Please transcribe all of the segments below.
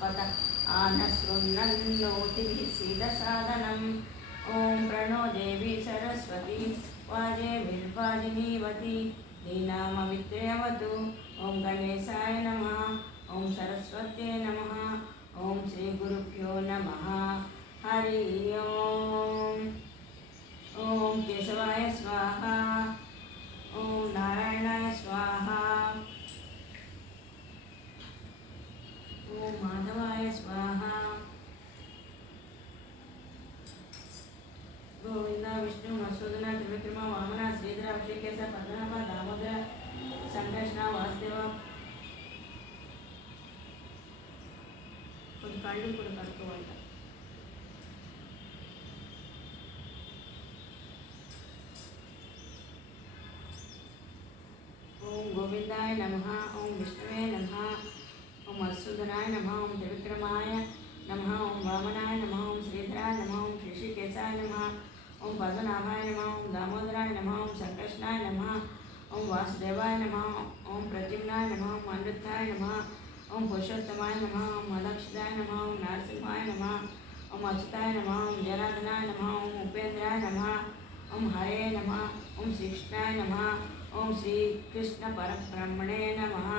पत आनशृण्वन्नोतिभिः सीदसादनम् ॐ प्रणो देवी सरस्वती वाजेभिर्वाजिनीवती दीनामवित्र्यवतु ॐ गणेशाय नमः ॐ सरस्वत्यै नमः ॐ श्रीगुरुभ्यो नमः हरि ओम् ॐ केशवाय स्वाहा ॐ नारायणाय स्वाहा ॐ माधवाय स्वाहा गोविंद विष्णु मधुसूदन त्रिविक्रम वामन श्रीधर अभिषेकेश पद्मनाभ दामोदर संकर्षण वासुदेव कुछ कళ్ళు కూడా కట్టుకోవాలి ओम गोविंदाय नमः ओम विष्णुवे नमः ओम मधुसूदनाय नमः ओम त्रिविक्रमाय नमः ओम वामनाय नमः ओम श्रीधराय नमः ओम ऋषिकेशाय नमः ओम पद्मनाभाय नमः ओम दामोदराय नमः ओम संकर्षणाय नमः ओम वासुदेवाय नमः ओम प्रद्युम्नाय नमः ओम अनिरुद्धाय नमः ओम पुरुषोत्तमाय नमः ओम मदक्षदाय नमः ओम नरसिंहाय नमः ओम अच्युताय नमः ओम जनार्दनाय नमः ओम उपेन्द्राय नमः ओम हरे नमः ओम श्रीकृष्णाय नमः ओम श्री कृष्ण परब्रह्मणे नमः।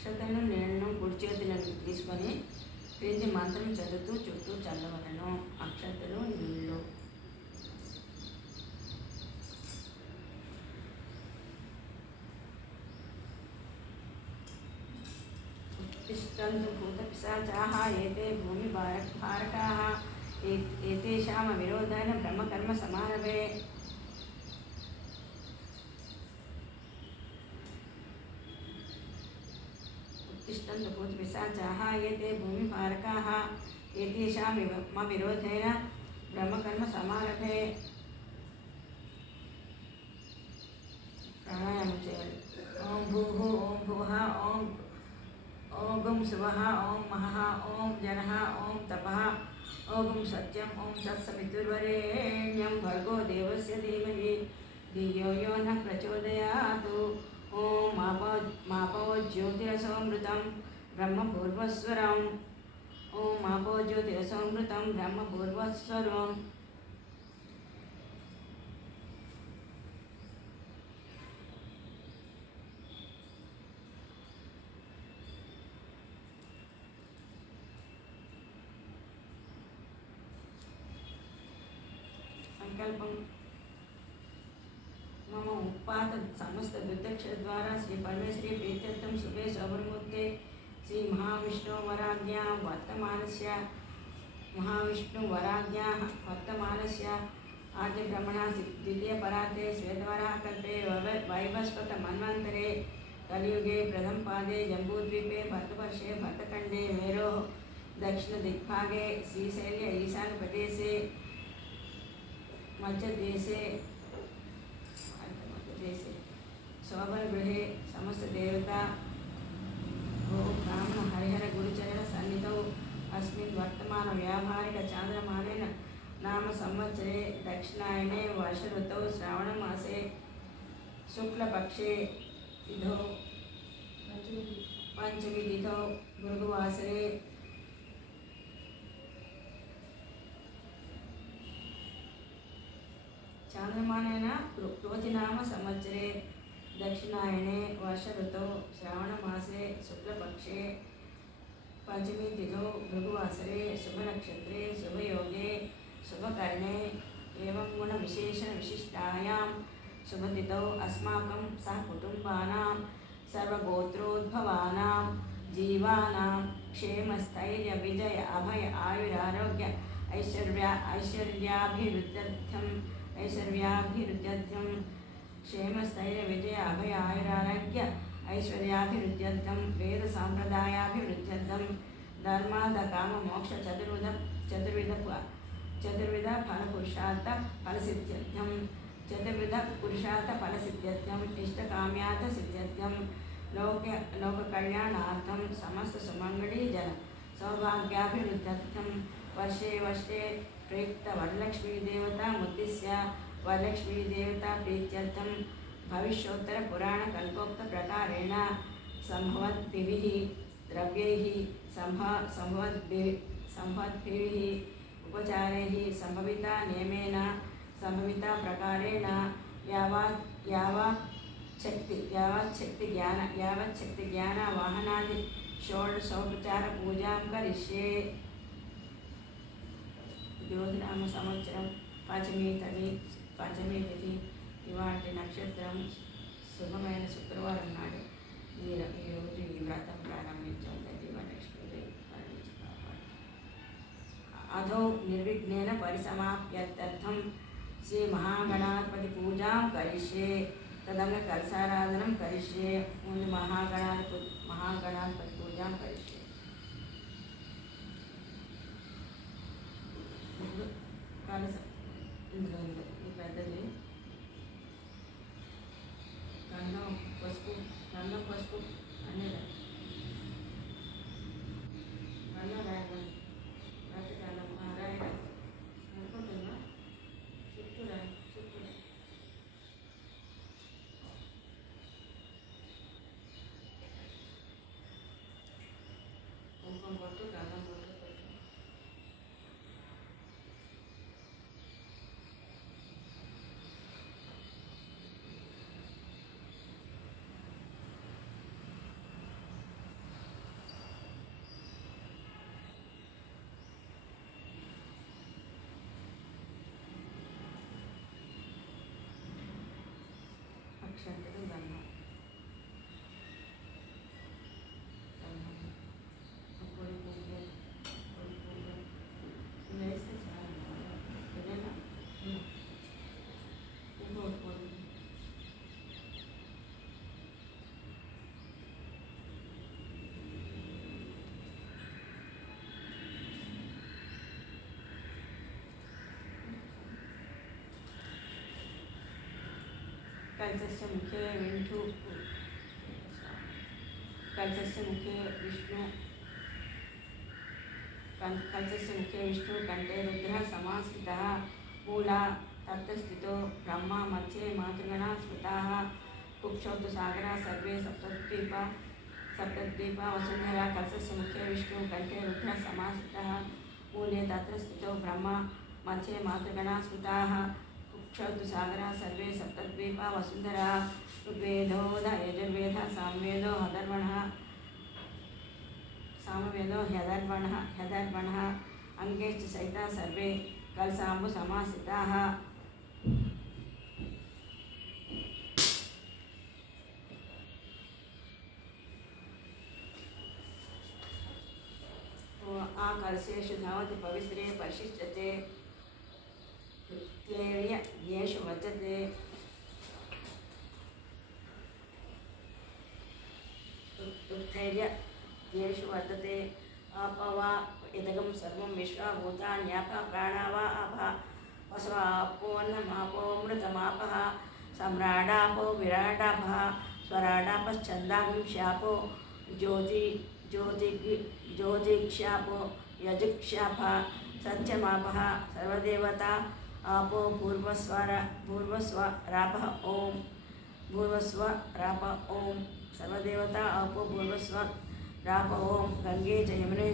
అక్షతలను నీళ్లను కుడి చేతులను తీసుకొని క్రింది మంత్రం చదువుతూ చుట్టూ చల్లవలను. అక్షతలు నీళ్ళు. ఉత్తిష్టంతు భూతపిశాచాః ఏతే భూమిభారకాః ఏతేషాం విరోధాయ బ్రహ్మకర్మ సమారభే. उत्तिष्ठन्तु भूतपिशाचाः एते भूमिभारकाः एतेषां विरोधेन ब्रह्मकर्म समारभे. प्राणायामं చేయాలి. ఓం భూః ఓం భువః ఓం ఓం శివః ఓం మహః ఓం జనః ఓం తపః ఓం సత్యం ఓం తత్సవితుర్వరేణ్యం భర్గో దేవస్య ధీమహి ధియో యో నః ప్రచోదయాత్. ఓం మాపో జ్యోతిరసోమృతం బ్రహ్మపూర్వస్వరం. ఓం మాపో జ్యోతిరసోమృతం బ్రహ్మపూర్వస్వరం. సంకల్పం. मम उत्पात समस्त दुर्दक्ष द्वारा श्री परमेश्वरी प्रीत्यर्थम शुभे शोभनमूर्ते श्री महाविष्णुवराज्ञा वर्तमानस्य आद्य ब्रह्मणा द्वितीय पराते श्वेतवराह कल्पे वैवस्वत मन्वन्तरे कलियुगे प्रथम पादे जम्बूद्वीपे भरतवर्षे भरतखण्डे मेरोः दक्षिण दिग्भागे श्रीशैल्य ईशान प्रदेशे मध्यदेशे शोभन गृहे समस्त देवता गो ब्राह्मण हरिहर गुरुचरण सन्निधौ अस्मिन् वर्तमान व्यावहारिक चांद्रमानेन नाम संवत्सरे दक्षिणायने वर्ष ऋतौ श्रावण मासे शुक्लपक्षे तिथौ पंचमी तिथौ गुरुवासरे चांद्रमानेन क्रोधिनाम संवत्सरे दक्षिणायने वर्ष ऋतौ श्रावण मासे शुक्लपक्षे पंचमी तिथौ भृगुवासरे शुभनक्षत्रे शुभयोगे शुभकर्णे एवं गुणविशेषविशिष्टायां शुभतिथौ अस्माकं सहकुटुम्बानां सर्वगोत्रोद्भवानां जीवानां क्षेमस्थैर्यविजय अभय आयुरारोग्य ऐश्वर्याभिवृद्ध्यर्थं क्षेमस्थैर्यविजय अभय आयुरारोग्य ऐश्वर्याभिवृद्ध्यर्थं वेदसाम्प्रदायाभिवृद्ध्यर्थं चतुर्विध फलसिद्ध्यर्थं इष्टकाम्यार्थसिद्ध्यर्थं लोककल्याणार्थं समस्तसुमङ्गली जन सौभाग्याभिवृद्ध्यर्थं वर्षे वर्षे प्रयुक्त वरलक्ष्मीदेवता मुद्दिश्य वरलक्ष्मीदेवता प्रीत्यर्थं भविष्योत्तरपुराणकल्पोक्तप्रकारेण सम्भवद्भिः द्रव्यैः सम्भवद्भिः उपचारैः सम्भविता नियमेन सम्भविता प्रकारेण यावच्छक्तिज्ञान वाहनादि षोडशोपचार पूजां करिष्ये। జ్యోతినామ సంవత్సరం పంచమి తిథి ఇవాటి నక్షత్రం శుభమైన శుక్రవారం నాడు ఈరోజు ఈ వ్రతం ప్రారంభించాం. లక్ష్మీదేవి కరుణించి కాపాడు. అధో నిర్విఘ్నేన పరిసమాప్యర్థం శ్రీ మహాగణాధిపతి పూజాం కరిష్యే. తదంగ కలశారాధనం కరిష్యే. ముందు మహాగణాధిపతి పూజాం కరిష్యే. కలశం ఇందులో ఉంది ఈ పెద్దది. గంధం పసుపు అన్నీ గంధం రాయగలను. రాత్రి గంధం రాయగలను అనుకుంటున్నా. చుట్టూ కుంకుమ పొట్టు గంధం పొట్టు పెట్టు. అక్షంతలు గంధం పొడి పువ్వు వేస్తే చాలా ఏదైనా ఇంకోటి పొడి कलशस्य मुखे विष्णु कंठे रुद्र समास्थितः मूला तप्तस्थितो ब्रह्मा मध्ये मातृगणा स्मृताः कुक्षौतु सागरा सर्वे सप्तद्वीपा वसुंधरा. कलशस्य मुखे विष्णु कंठे रुद्र समास्थितः मूले तत्र स्थितो ब्रह्मा मध्ये मातृगणा स्मृताः क्षौतु सागरा सर्वे सप्तद्वीपा वसुंधरा. ऋग्वेदो यजुर्वेद सामवेदो ह्यदर्वणः अंगेश्च सहिता सर्वे कलशाम्बु समासिताः. आकलशेषु धावति पवित्रे परिशिष्यते येषु वचते उत्थैर्य येषु वर्तते. अपवा इदगं सर्वं विश्वभूतान्याप प्राणा वा आपः वसवापोन्नमापोमृतमापः सम्राडापो विराडापः स्वराडापश्चन्दांशापो ज्योतिक्षापो यजुक्षापः सत्यमापः सर्वदेवता आपो भूर्भुवस्वरापः ओम भूर्भुवस्वराप ओम सर्वदेवता आपो भूर्भुवस्वराप ओम. गंगे च यमुने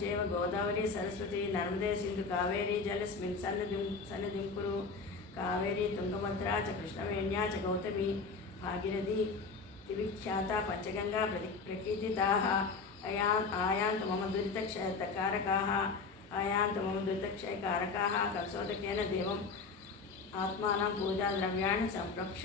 चैव गोदावरी सरस्वती नर्मदे सिंधु कावेरी जलस्मिन् सन्निधिं कुरु. कावेरी तुंगभद्रा च कृष्णवेण्या च गौतमी भागीरथी विख्याता पंचगंगा प्रकीर्तिताः आयान्तु मम दुरितक्षयकारकाः आयान्तु मम दुरितक्षयकारकाः कल्सोदकेन देवम् आत्मानं पूजाद्रव्याणि संरक्ष।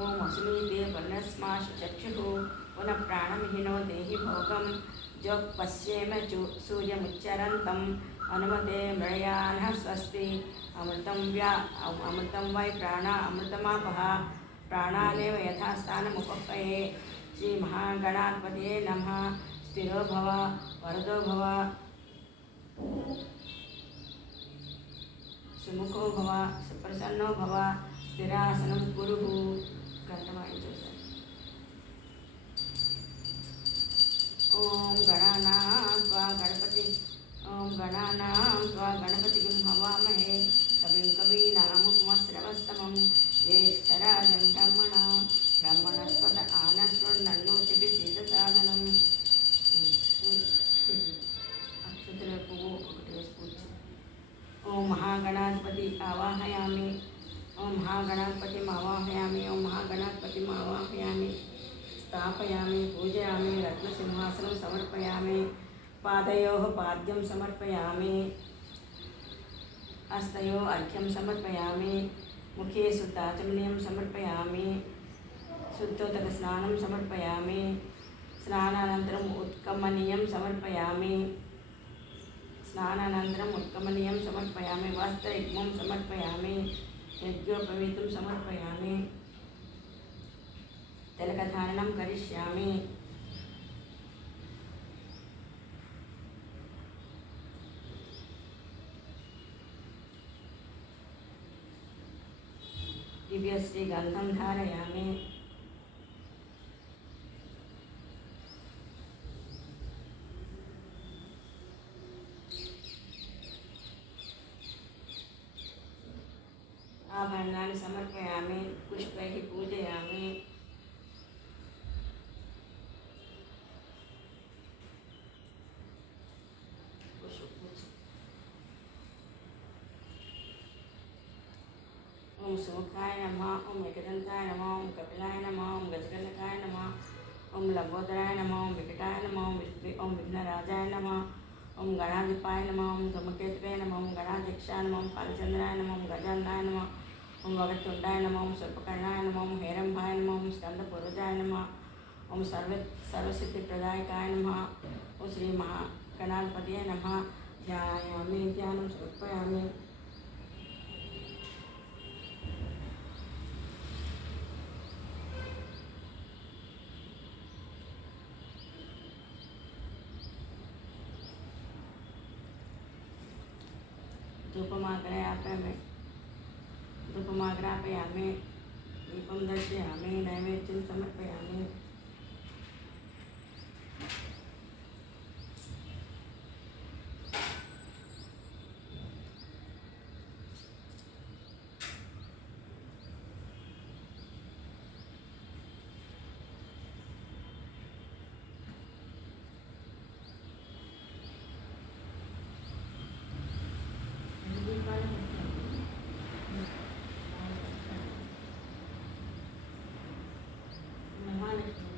ओम अस्मीते वर्णस्माशु चक्षुः पुनः प्राणमिहिनो देहि भोगं जोक् पश्येम सूर्यमुच्चरन्तम् अनुमते मृळयानः स्वस्ति अमृतं वै प्राणा अमृतमापः प्राणानेव यथास्थानमुपक्वये श्रीमहागणाधिपतये नमः। स्थिरो भव वरदो भव सुमुखो भव सुप्रसन्नो भव स्थिरासनं कुरुः। ओम गणानां हवामहे कविं कवीनामुपमश्रवस्तमं ज्येष्ठराजं ब्रह्मणस्पत आनशृण्वन्नोतिभिः सीदसादनम्। ओम महागणाधिपति आवाहयामि ओम महागणाधिपतिम् आवाहयामि ओम महागणाधिपतिम् आवाहयामि स्थापयामि पूजयामि रत्नसिंहासनं समर्पयामि पादयोः पाद्यं समर्पयामि हस्तयोः अर्घ्यं समर्पयामि मुखे सुताचमनीयं समर्पयामि शुद्धोदकस्नानं समर्पयामि स्नानानन्तरम् उत्कमनीयं समर्पयामि वस्त्रयुग्मं समर्पयामि यज्ञोपवीतं समर्पयामि तिलकधारणं करिष्यामि। दिव्यश्रीगन्धं धारयामि। आभरणानि समर्पयामि पुष्पैः पूजयामि। ओम सुमुखाय नमः ओम एकदंताय नमः ओम कपिलाय नमः ओम गजकर्णकाय नमः ओम लंबोदराय नमः ओम विकटाय नमः ओम विघ्नराजाय नमः ओम गणाधिपाय नमः ओम धूमकेतवे नमः ओम गणाध्यक्षाय नमः ओम कालचंद्राय नमः ओम गजाननाय नमः ओम वक्रतुंडाय नमः ओम सर्पकर्णाय नमः ओम हेरंभाय नमः ओम स्कंदपूर्वजाय नमः ओम सर्वसिद्धिप्रदायकाय नमः ओम श्री महागणाधिपतये नमः। ध्यायामि ध्यानं समर्पयामि। धूपमाग्रापयामि दीपं दर्शयामि नैवेद्यं समर्पयामि। महालक्ष्मी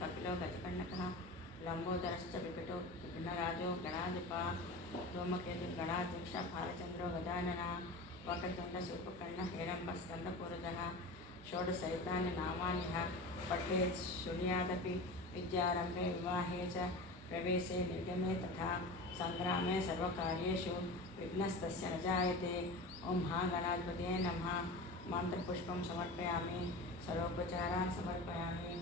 कपिलो गजकर्णकः लंबोदरश्च विकटो विघ्नराजो गणाधिपा धूमकेतु गणाध्यक्ष भालचंद्रो गजाननः वक्रतुण्डशूर्पकर्णः हिरण्यस्कन्धपूर्वजः षोडशैतानि नामानि पठेत् शृणुयादपि विद्यारम्भे विवाहे च प्रवेशे निर्गमे तथा संग्रामे सर्वकार्येषु विघ्नस्तस्य न जायते। ओं महागणाधिपतये नमः। मंत्रपुष्पं समर्पयामि, सर्वोपचारान् समर्पयामि।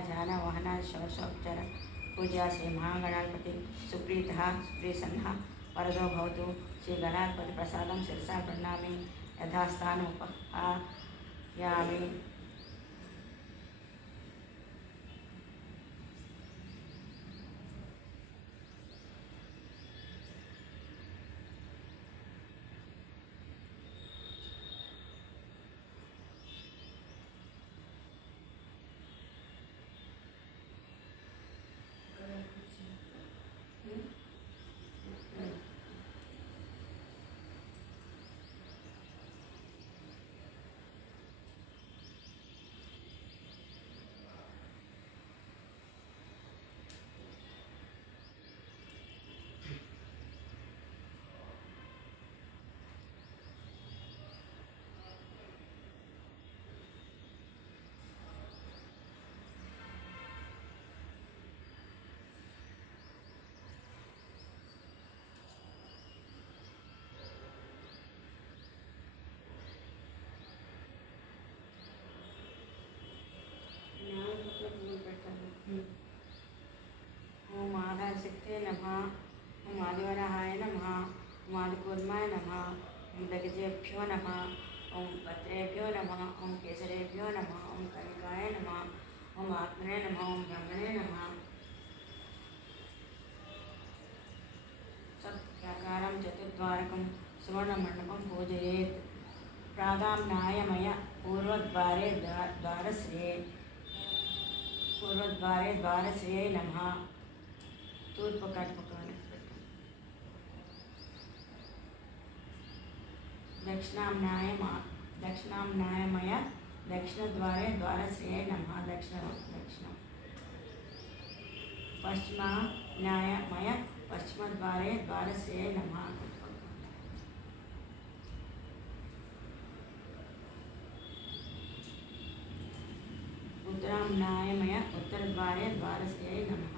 ध्यान वहना षोडशोपचार पूजा श्री महागणाधिपति सुप्रीतः सुप्रीसन्नः वरदो भवतु। श्री गणाधिपति प्रसादं शिरसा प्रणमामि, यथास्थानमुपहायामि। ओम आधारशक्ते नमः। ओम आदिवराहाय नमः। ओम आदिकूर्माय नमः। ओम दगजेभ्यो नमः। ओम पत्रेभ्यो नमः। ओम केसरेभ्यो नमः। ओम कनिकाय नमः। ओम आत्मने नमः। ओम ब्रह्मणे नमः। सब चतुर्द्वारकं सुवर्णमण्डपं पूजयेत्। प्रागाम्नायमय पूर्वद्वारे द्वारश्रिये नमः। तूर्पु कट्पकानि दक्षिणाम्नायमय दक्षिणद्वारे द्वारश्रिये नमः। दक्षिणं पश्चिमाम्नायमय पश्चिमद्वारे द्वारश्रिये नमः। उत्तराम्नायमय उत्तरद्वारे द्वारश्रिये नमः।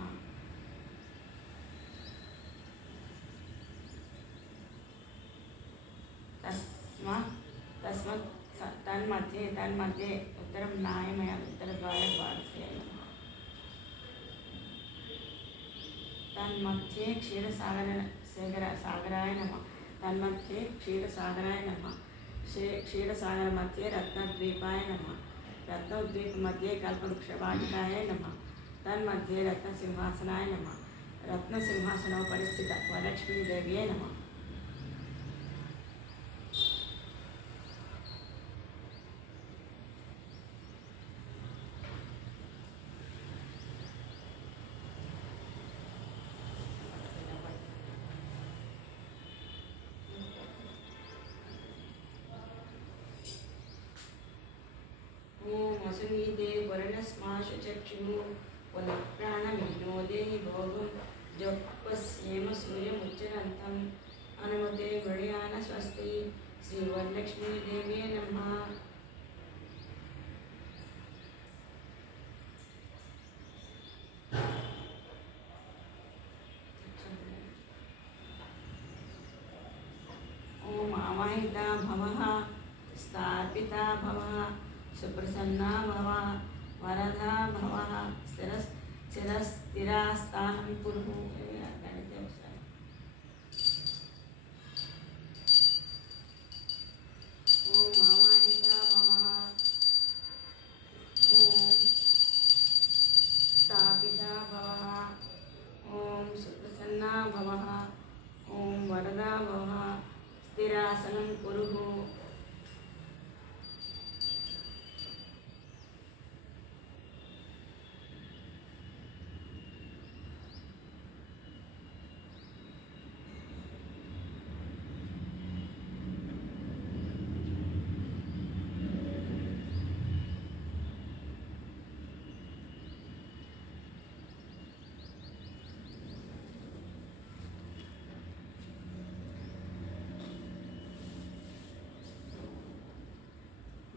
तन्मध्ये उत्तराम्नायमय उत्तरद्वारे द्वारश्रिये नमः। तन्मध्ये क्षीरसागराय नमः। तन्मध्ये क्षीरसागराय नमः। क्षीरसागरमध्ये रत्नद्वीपाय नमः। रत्नद्वीपमध्ये कल्पवृक्षवाटिकाय नमः। तन्मध्ये रत्नसिंहासनाय नमः। रत्नसिंहासनोपरिस्थित वरलक्ष्मीदेव्यै नमः। वसुनीते वर्णस्माशु चक्षुः वलप्राणमीनो देहि भोगं जपस्येम सूर्यमुच्चरन्तम् अनुमते मृळ्यान स्वस्ति। श्रीवरलक्ष्मीदेव्यै नमः। ॐ आवाहिता भवः, स्थापिता भवः, सुप्रसन्ना भवः, वरदा भवः, स्थिरस्थिरास्थानं कुरु। ॐ आवाहिता भवः, ॐ स्थापिता भवः, ॐ सुप्रसन्ना भवः, ॐ वरदा भवः, स्थिरासनं कुरु।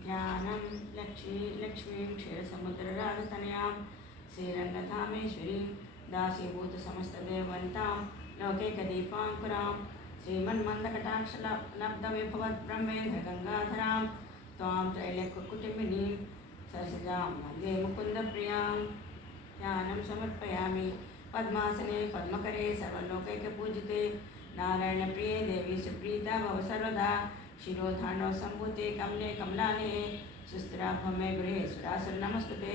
ध्यानं लक्ष्मीं क्षीरसमुद्रराजतनयां श्रीरङ्गधामेश्वरीं दासीभूतसमस्तदेववनितां लौकिकदीपाङ्कुरां श्रीमन्मन्दकटाक्षलब्धविभवद्ब्रह्मेन्द्रगङ्गाधरां त्वां त्रैलोक्यकुटुम्बिनीं सरसिजां वन्दे मुकुन्दप्रियां। ध्यानं समर्पयामि। पद्मासने पद्मकरे सर्वलोकैकपूजिते नारायणप्रिये देवी सुप्रीता भव सर्वदा। शिरोधारणो सम्भूते कमले कमलाने सुस्थिराभमे गृहे सुरासुरनमस्तुते।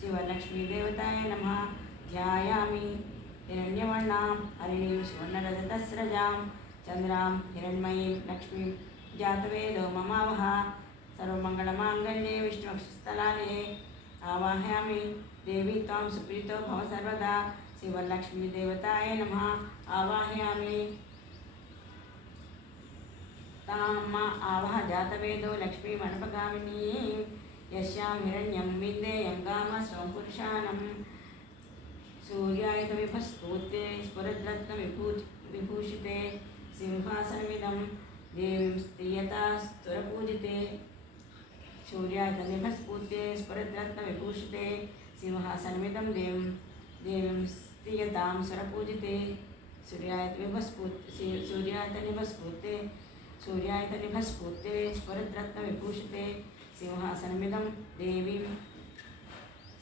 शिवलक्ष्मीदेवताय नमः। ध्यायामि हिरण्यवर्णां हरिणीं सुवर्णरजतस्रजां चन्द्रां हिरण्मयीं लक्ष्मीं जातवेदो ममावह। सर्वमङ्गलमाङ्गल्ये विष्णुवक्षस्थलाने आवाहयामि देवी त्वां सुप्रीतो भव सर्वदा। शिवलक्ष्मीदेवताय नमः। आवाहयामि ताम आवह जातवेदो लक्ष्मीमनुपगामिनीं यस्यां हिरण्यं विन्देयं गाम स्वं पुरुषाणं। सूर्यायतविभस्फूर्ते स्फुरद्रत्नविभूषिते सिंहासनमिदं देवीं स्तूयतास्तुरपूजिते। सूर्यायतनिभस्फूर्ते स्फुरद्रत्नविभूषिते सिंहासनमिदं देवीं स्तूयतां सुरपूजिते। सूर्यायतनिभस्फूर्ते स्फुरद्रत्नविभूषिते सिंहासनमिदं देवीं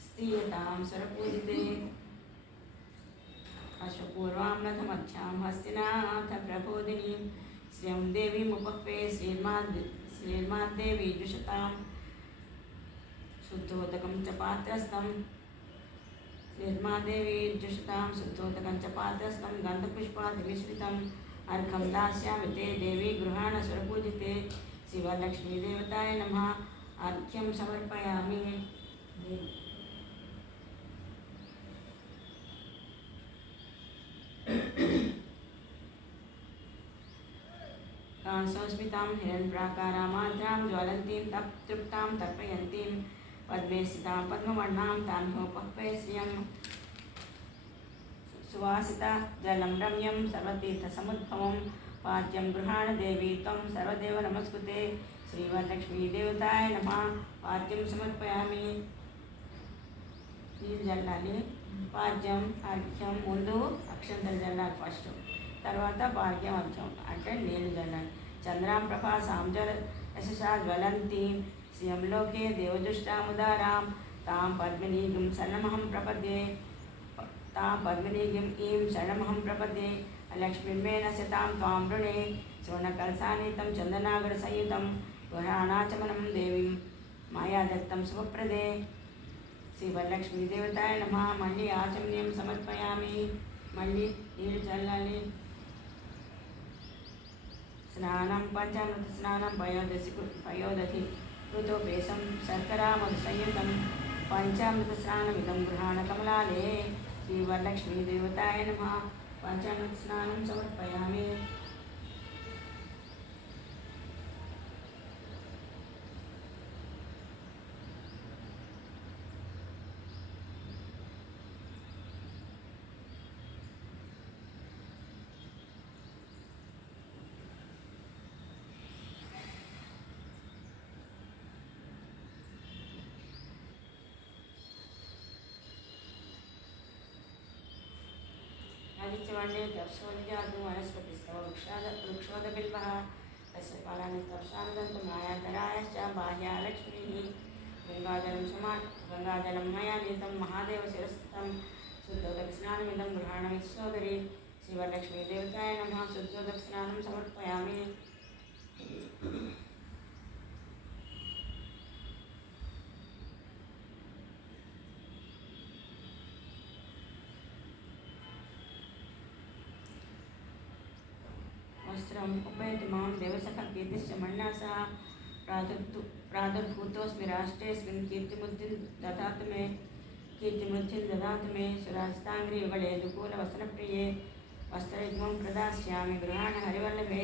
स्तूयतां सुरपूजिते। अश्वपूर्वां रथमध्यां हस्तिनाथप्रबोधिनीं श्रियं देवीमुपक्वे श्रीर्माद्देवी जुषतां शुद्धोदकं च पात्रस्थं। श्रीर्माद्देवी जुषतां शुद्धोदकं च पात्रस्थं गन्धपुष्पादिमिश्रितं अर्घं दास्यामि ते देवी गृहाण सुरपूजिते शिवलक्ष्मीदेवताय नमः अर्घ्यं समर्पयामि। संस्मितां हिरण्यप्राकारामाद्रां ज्वलन्तीं तृप्तां तर्पयन्तीं पद्मे स्थितां पद्मवर्णां तान्होपक्वे श्रियं सुवासिता जलं रम्यं सर्वतीर्थसमुद्भवं पाद्यं गृहाण देवी त्वं सर्वदेव नमस्कुते श्रीवरलक्ष्मीदेवताय नमः पाद्यं समर्पयामि। నీళ్ళు చల్లాలి పాద్యం అర్ఘ్యం ముందు అక్షంతలు చల్లాలి ఫస్ట్ తర్వాత భాగ్యం అర్ఘ్యం అంటే నీళ్ళు చల్లాలి చంద్రాం ప్రభా సాంజల యశసా జ్వలంతీం శ్రియం లోకే దేవదుష్టాముదారాం తాం పద్మినీగిం శరణమహం ప్రపద్యే ఈం శరణమహం ప్రపద్యే లక్ష్మీర్మేణ శతాం త్వాం వృణే స్వర్ణకలసానీతం చందనాగర సంయుతం పురాణాచమనం దేవీం మాయాదత్తం శుభప్రదే శ్రీవరలక్ష్మీదేవతాయ నమః మళ్ళీ ఆచమనీయం సమర్పయామి మళ్ళీ నీళ్ళు చల్లాలి స్నానం పంచామృత స్నానం పయోదధి ఋతోపేశం శర్కరా మధు సంయుతం పంచామృత స్నానమిదం గృహాణ కమలాలే శ్రీవరలక్ష్మీదేవతాయ నమః పంచామృత స్నానం సమర్పయామి। आदित्यवर्णे दर्शोजातु वनस्पतिस्तव वृक्षोदबिल्वः तस्य फलानि तर्षादन्तु मायाधरायश्च बाह्या लक्ष्मीः गङ्गाजलं मया नीतं महादेवशिरस्थितं शुद्धोदकस्नानमिदं गृहाणमित्सोदरी श्रीवरलक्ष्मीदेवताय नमः शुद्धोदकस्नानं समर्पयामि। वस्त्रम् उपैति मां देवसखा कीर्तिश्च मण्णा सह प्रादुर्भूतोऽस्मि राष्ट्रेऽस्मिन् कीर्तिमुद्धिं ददातु मे सुराजिताङ्घ्रियुगले दुकूलवसनप्रिये वस्त्रयुग्मं प्रदास्यामि गृहाण हरिवल्लभे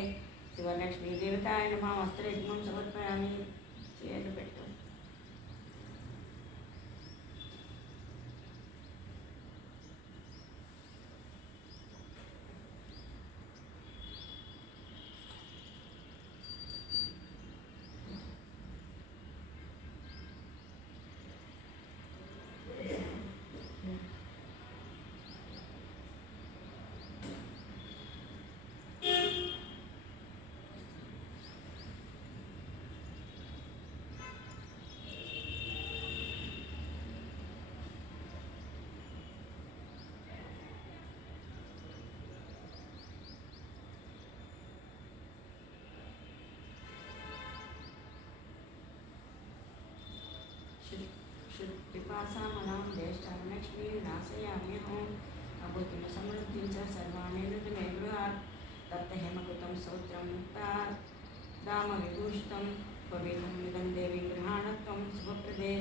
शिवलक्ष्मीदेवताय नमः वस्त्रयुग्मं समर्पयामि। चेर्లు పెట్టు पिपासामनां ज्येष्ठालक्ष्मीं नाशयाम्यहम् अभूतिं समृद्धिं च सर्वाणि ऋतुमे गृहात् तप्तहेमकृतं स्तोत्रं दामविभूषितं पवित्रं इदं देवी गृहाणत्वं शुभप्रदे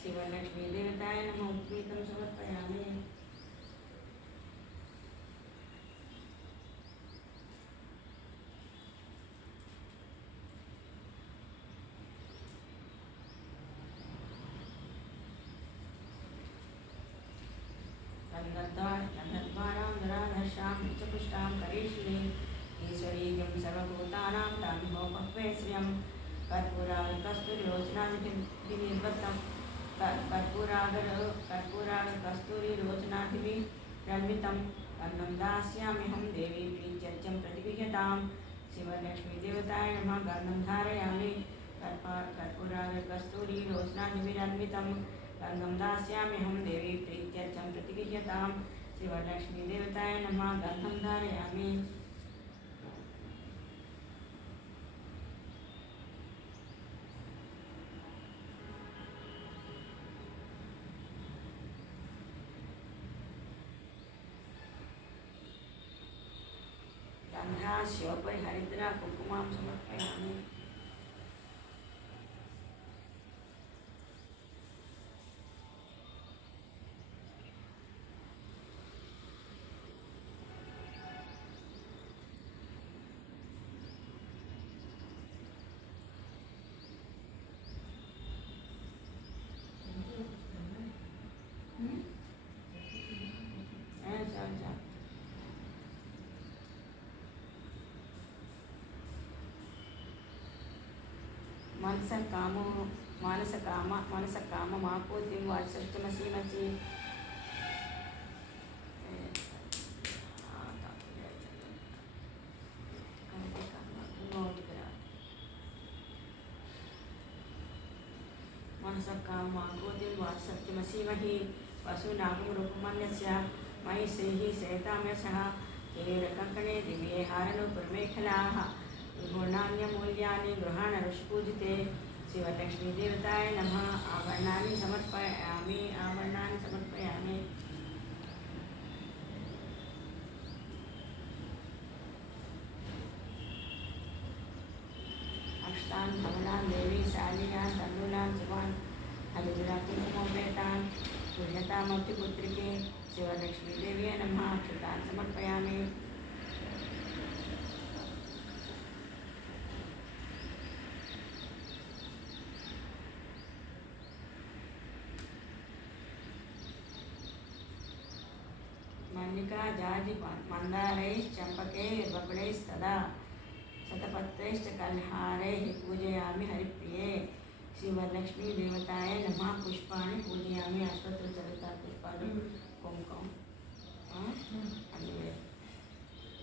शिवलक्ष्मीदेवताय नमः उपवीतं समर्पयामि। गन्धद्वारां धराधर्षां नित्यपुष्टां करीश्वरीं ईश्वरीं सर्वभूतानां तान्होपक्वे श्रियं कर्पूरागकस्तूरिरोचनादिभिर्निर्वृत्तं कर्पूरागकस्तूरिरोचनादिभिरन्वितं गन्धं दास्याम्यहं देवी प्रीत्यर्चं प्रतिगृह्यतां शिवलक्ष्मीदेवताय नमः गन्धं धारयामि कर्पूरागकस्तूरिरोचनादिभिरन्वितं गन्धं दास्याम्यहं देवी प्रीत्यर्चं प्रतिगृह्यतां श्रीवरलक्ष्मीदेवताय नमः गन्धं धारयामि। गन्धास्योपरि हरिद्रा कुङ्कुमां समर्पयामि। मनस काम माकोतिं वात्सत्यमसीमचि मनस काम माकोतिं वात्सत्यमसीमहि वसुनागं रूपमन्यस्य मयि श्रीः सेतां यशः केरकङ्कणे दिव्ये हारनूपुरमेखलाः गुणान्यमूल्यानि गृहाण ऋषिपूजिते शिवलक्ष्मी देवताय नमः। आभरणानि समर्पयामि। अक्षतान् धवलान् देवी शालीयान् तण्डुलान् शिवान् हरिद्रा कुङ्कुमोपेतान् पूज्यतामूर्तिपुत्रिके शिवलक्ष्मी देव्यै नमः। अक्षतान् समर्पयामि। मल्लिका जाजि मन्दारैश्चम्पकैर्बकुलैस्तदा शतपत्रैश्च कल्हारैः पूजयामि हरिप्रिये शिवलक्ष्मी देवताय नमः। पुष्पाणि पूजयामि। अष्टोत्तरचरिता पुष्पाणि कुङ्कुम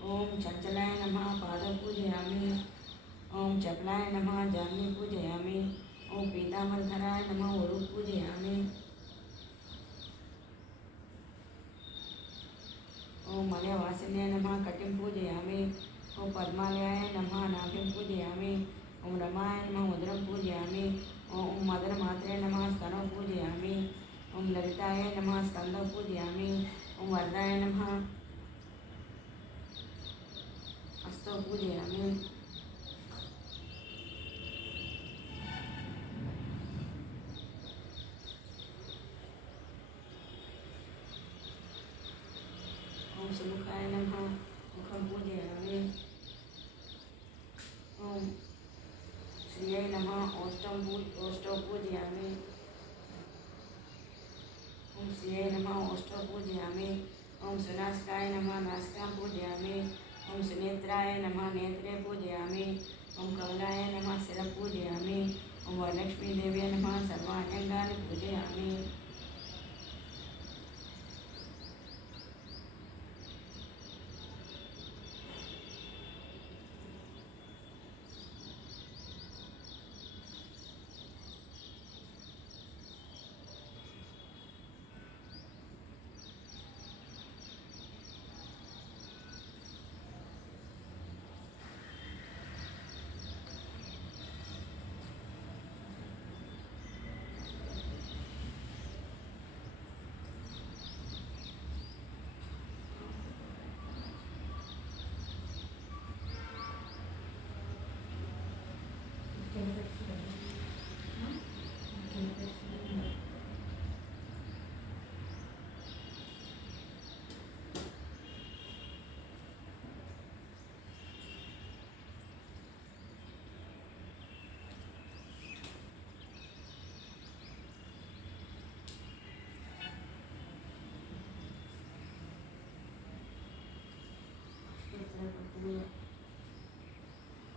ओम चञ्चलाय नमः। पादं पूजयामि। ओम चपलाय नमः। जाह्नवी पूजयामि। ओम पीताम्बरधराय नमः। उरु पूजयामि। ओम मलयवासिन्याय नमः। कटिं पूजयामि। ओम पद्मालयाय नमः। नाभिं पूजयामि। ओम रमाय नमः। उदरं पूजयामि। ओम मदनमात्रे नमः। स्तनौ पूजयामि। ओम ललिताय नमः। स्कन्दौ पूजयामि। ओम वरदाय नमः। हस्तौ पूजयामि। ओम सुमुखाय नमः। मुखं पूजयामि। ओम श्रियै नमः। ओष्ठौ पूजयामि। ओम श्रियै नमः। ओष्ठौ पूजयामि। ओम सुनासिकाय नमः। नासिकां पूजयामि। ओम सुनेत्राय नमः। नेत्रे पूजयामि। ओम कमलाय नमः। शिरं पूजयामि। ओम वरलक्ष्मी देव्यै नमः। सर्वाण्यङ्गानि पूजयामि।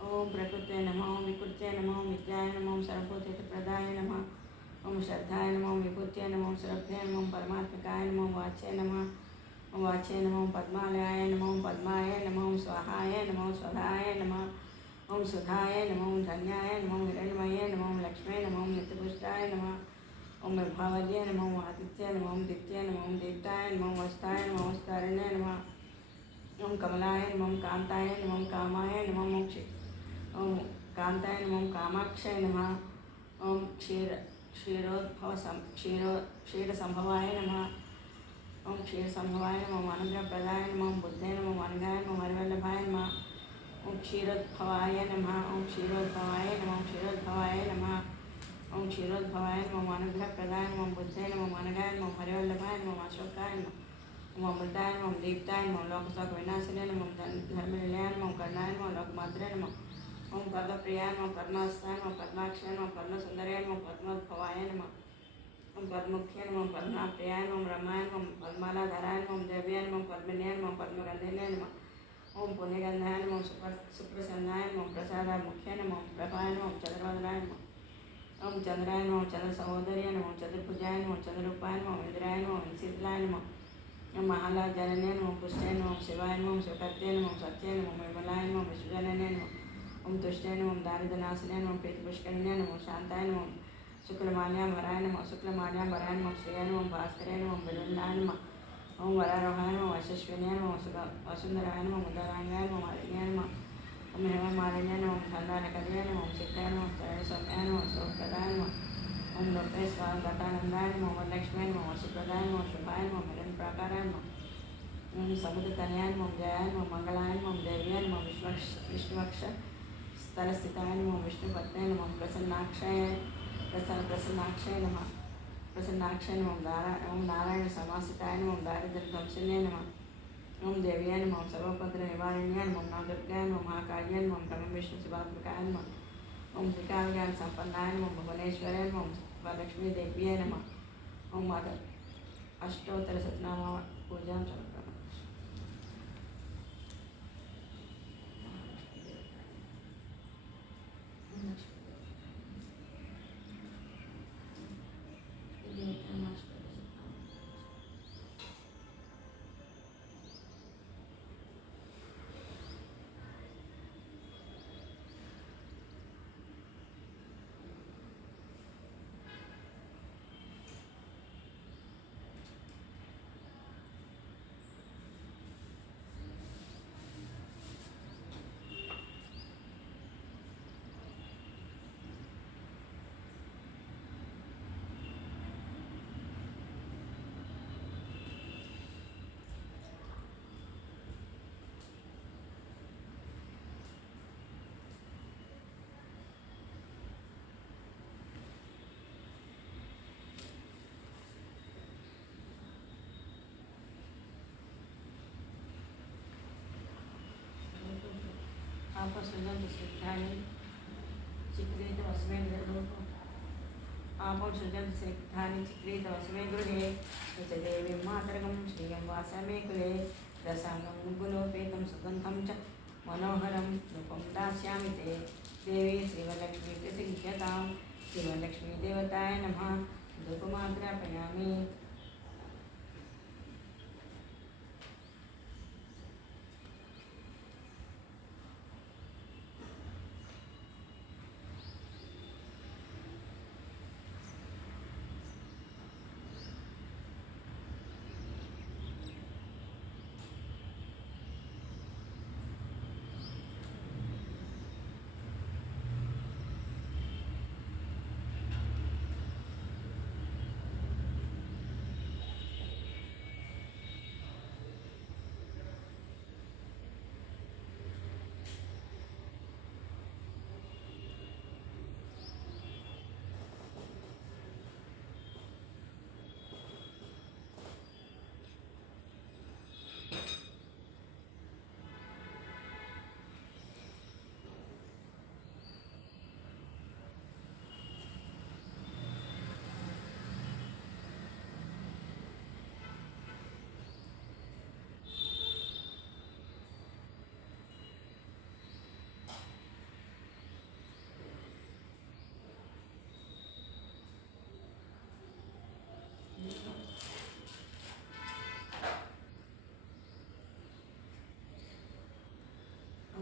ओम प्रकृते नमः। ओम विकृते नमः। ओम विद्याय नमः। ओम सर्वभूतहितप्रदाय नमः। ओम श्रद्धाय नमः। ओम विभूत्यै नमः। ओम सुरभ्ये नमः। ओम परमात्मकाय नमः। ओम वाच्ये नमः। ओम वाच्ये नमः। ओम पद्मालयाय नमः। ओम पद्माय नमः। ओम स्वाहाय नमः। ओम स्वधाय नमः। ओम सुधाय नमः। ओम धन्याय नमः। ओम हिरण्मये नमः। ओम लक्ष्मे नमः। ओम नित्यपुष्टाय नमः। ओम विभावर्ये नमः। ओम आदित्ये नमः। ओम दित्ये नमः। ओम दीप्ताय नमः। ओम वस्ताय नमः। ओम स्तरणे नमः। ओम कमलाय नमः। ओम कांताय नमः। ओम कामाय नमः। ओम कांताय नमः। ओम कामाक्षय नमः। ओम क्षीरसंभवाय नमः। ओम क्षीरसंभवाय नमः। ओम अनुग्रहप्रदाय नमः। ओम बुद्धे नमः। ओम अनघाय नमः। ओम हरिवल्लभाय नमः। क्षीरोद्भवाय नमः। ओम क्षीरोद्भवाय नमः। ओम क्षीरोद्भवाय नमः। ओम क्षीरोद्भवाय नमः। अनुग्रहप्रदाय नमः। बुद्धे नमः। अनगाय नमः। हरिवल्लभाय नमः। अशोकाय नमः। ओम अमृताय नमः। दीप्ताय नमः। लोकशोक विनाशिने नमः। धर्मनिलयाय नमः। कर्णाय नमः। लोकमात्रे नमः। ओम पद्मप्रियाय नमः। पद्मास्ताय नमः। पद्माक्षाय नमः। पद्मसुंदराय नमः। पद्मोद्भवाय नमः। ओम पद्ममुख्याय नमः। पद्मप्रियाय नमः। रमाय नमः। पद्मालाधराय नमः। देव्याय नमः। पद्मिन्याय नमः। पद्मगंधिन्याय नमः। ओम पुण्यगंधाय नमः। सुप्रसन्नाय नमः। प्रसादामुख्याय नमः। प्रभाय नमः। चंद्रवदनाय नमः। ओम चंद्राय नमः। चंद्र सहोदर्याय नमः। चंद्रभुजाय नमः। चंद्ररूपाय नमः। इंद्राय नमः। शीतलाय नमः। ओम महालाजनन्याय नमः। पुष्टाय नमः। शिवाय नमः। शिवकत्याय नमः। सत्याय नमः। निर्मलाय नमः। विश्वजनन्याय नमः। ओम तुष्टाय नमः। दारिद्र्यनाशनाय नमः। प्रीतिपुष्करिण्याय नमः। शांताय नमः। शुक्लमाल्याम्बराय नमः। शुक्लमाल्याम्बराय नमः। श्रेयाय नमः। भास्कराय नमः। बिरुन्नाय नमः। ओम वरारोहाय नमः। यशस्विन्याय नमः। वसुंधराय नमः। उदरांगाय नमः। मालिन्याय नमः। ओम हेममालिन्याय नमः। संधानकर्याय नमः। ओम सिद्धाय नमः। सौम्याय नमः। सौप्रदाय नमः। ओम लोकेश्वरानंदाय नमः। वरलक्ष्म्याय नमः। वसुप्रदाय नमः। शुभाय नमः। मिलनप्राकाराय नमः। ओम समुद्रतनयाय नमः। जयाय नमः। मंगलाय नमः। देव्याय नमः। विष्णुवक्ष स्थलस्थिताय नमः। विष्णुपत्न्याय नमः। प्रसन्नाक्षाय नमः। प्रसन्नाक्षाय नमः। ओम नारायण समासिताय नमः। दारिद्र्यध्वंसिन्याय नमः। ओम देव्याय नमः। सर्वपत्र निवारिण्याय नमः। नवदुर्गाय नमः। महाकाल्याय नमः। ब्रह्मविष्णु शिवात्मकाय नमः। ओम त्रिकालज्ञान संपन्नाय नमः। भुवनेश्वराय नमः। वरलक्ष्मी देव्याय नमः। ओम अष्टोत्तर सतनाम पूजा आपसुजन सिद्धानि चिक्रीत वस्मे आपं सृजं सिद्धानि चिक्रीत वस्मे गृहे देवीं मातरकं श्रियं वासमे कुले रसाङ्गं गुलोपेतं सुगन्धं च मनोहरं रूपं दास्यामि ते देवी श्रीवरलक्ष्मी प्रतिज्ञतां श्रीवरलक्ष्मीदेवताय नमः धूपमाग्रापयामि।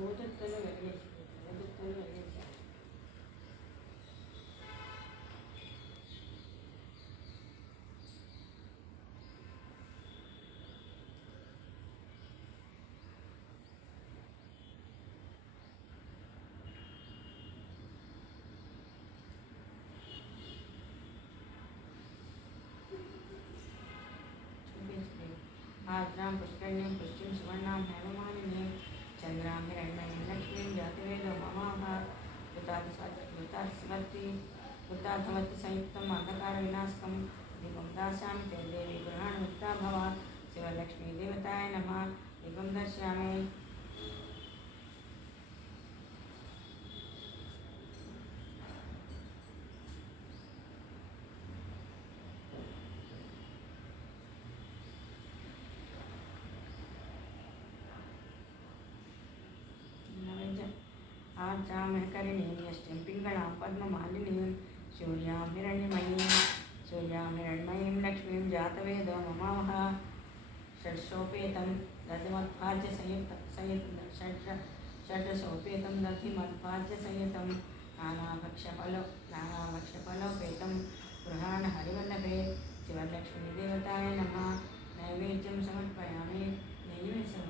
ఊదుత్తలు వెలిగించాలి. आर्द्रां पुष्करिणीं पुष्टिं सुवर्णां हेममालिनीं चन्द्रां हिरण्मयीं लक्ष्मीं लक्ष्मीं जातवेदो ममाः उतार्थमति संयुक्तम् अंधकारविनाशकं दीपं दास्यामि ते देवी गृहाण मुक्ता भव शिवलक्ष्मी देवताय नमः दीपं दर्शयामि आचामकरिणीं यष्टिं पिङ्गळां पद्ममालिनीं सूर्यां हिरण्मयीं लक्ष्मीं जातवेदो ममावः षड्सोपेतं षड्सोपेतं दधिमद्भाज्यसंयुतं नानाभक्ष्यफलोपेतं गृहाण हरिवल्लभे शिवलक्ष्मीदेवताय नमः नैवेद्यं समर्पयामि नैवेद्यं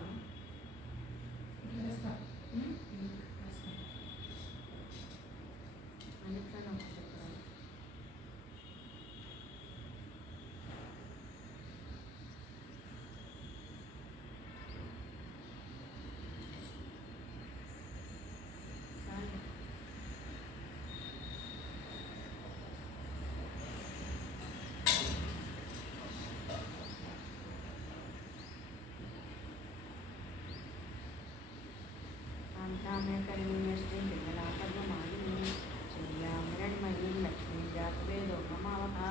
कामकर्मिण्यष्टिं पिङ्गलां पद्ममालिनीं सूर्यां हिरण्मयीं लक्ष्मीं जातवेदो ममावः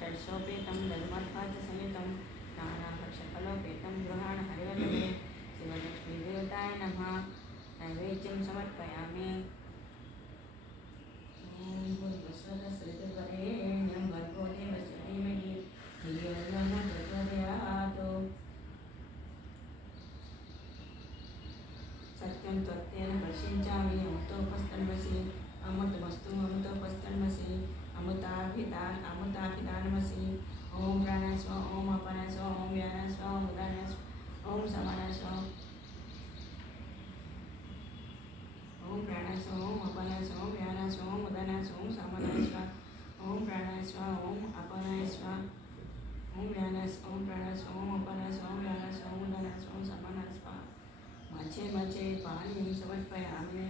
षड्सोपेतं दधमध्वाचसंयुतं नानाभक्ष्यफलोपेतं गृहाण हरिवल्लभे शिवलक्ष्मीदेवताय नमः नैवेद्यं समर्पयामि ॐ भूर्भुवस्सुवरेण्यं भर्गो देवस्य धीमहि धियो यो न प्रचोदयात् सत्यं त्वत्तेन प्रशिञ्चामि अमृतोपस्तन्वसि अमृतमस्तु अमृतोपस्तन्वसि अमृताभिधानमसि ॐ प्राणस्व ॐ अपनस्व ॐ व्यानस्व ॐ उदानस्व ॐ समानस्व ॐ प्राणस्व ॐ अपनस्व ॐ व्यानस्व ॐ उदानस्व ॐ समानस्व ॐ प्राणस्व ॐ अपनस्व ॐ व्यानस्व ॐ प्राणस्व ॐ अपनस्व ॐ व्यानस्व ॐ उदानस्व ॐ समानस्व मचे पानीं समर्पयामि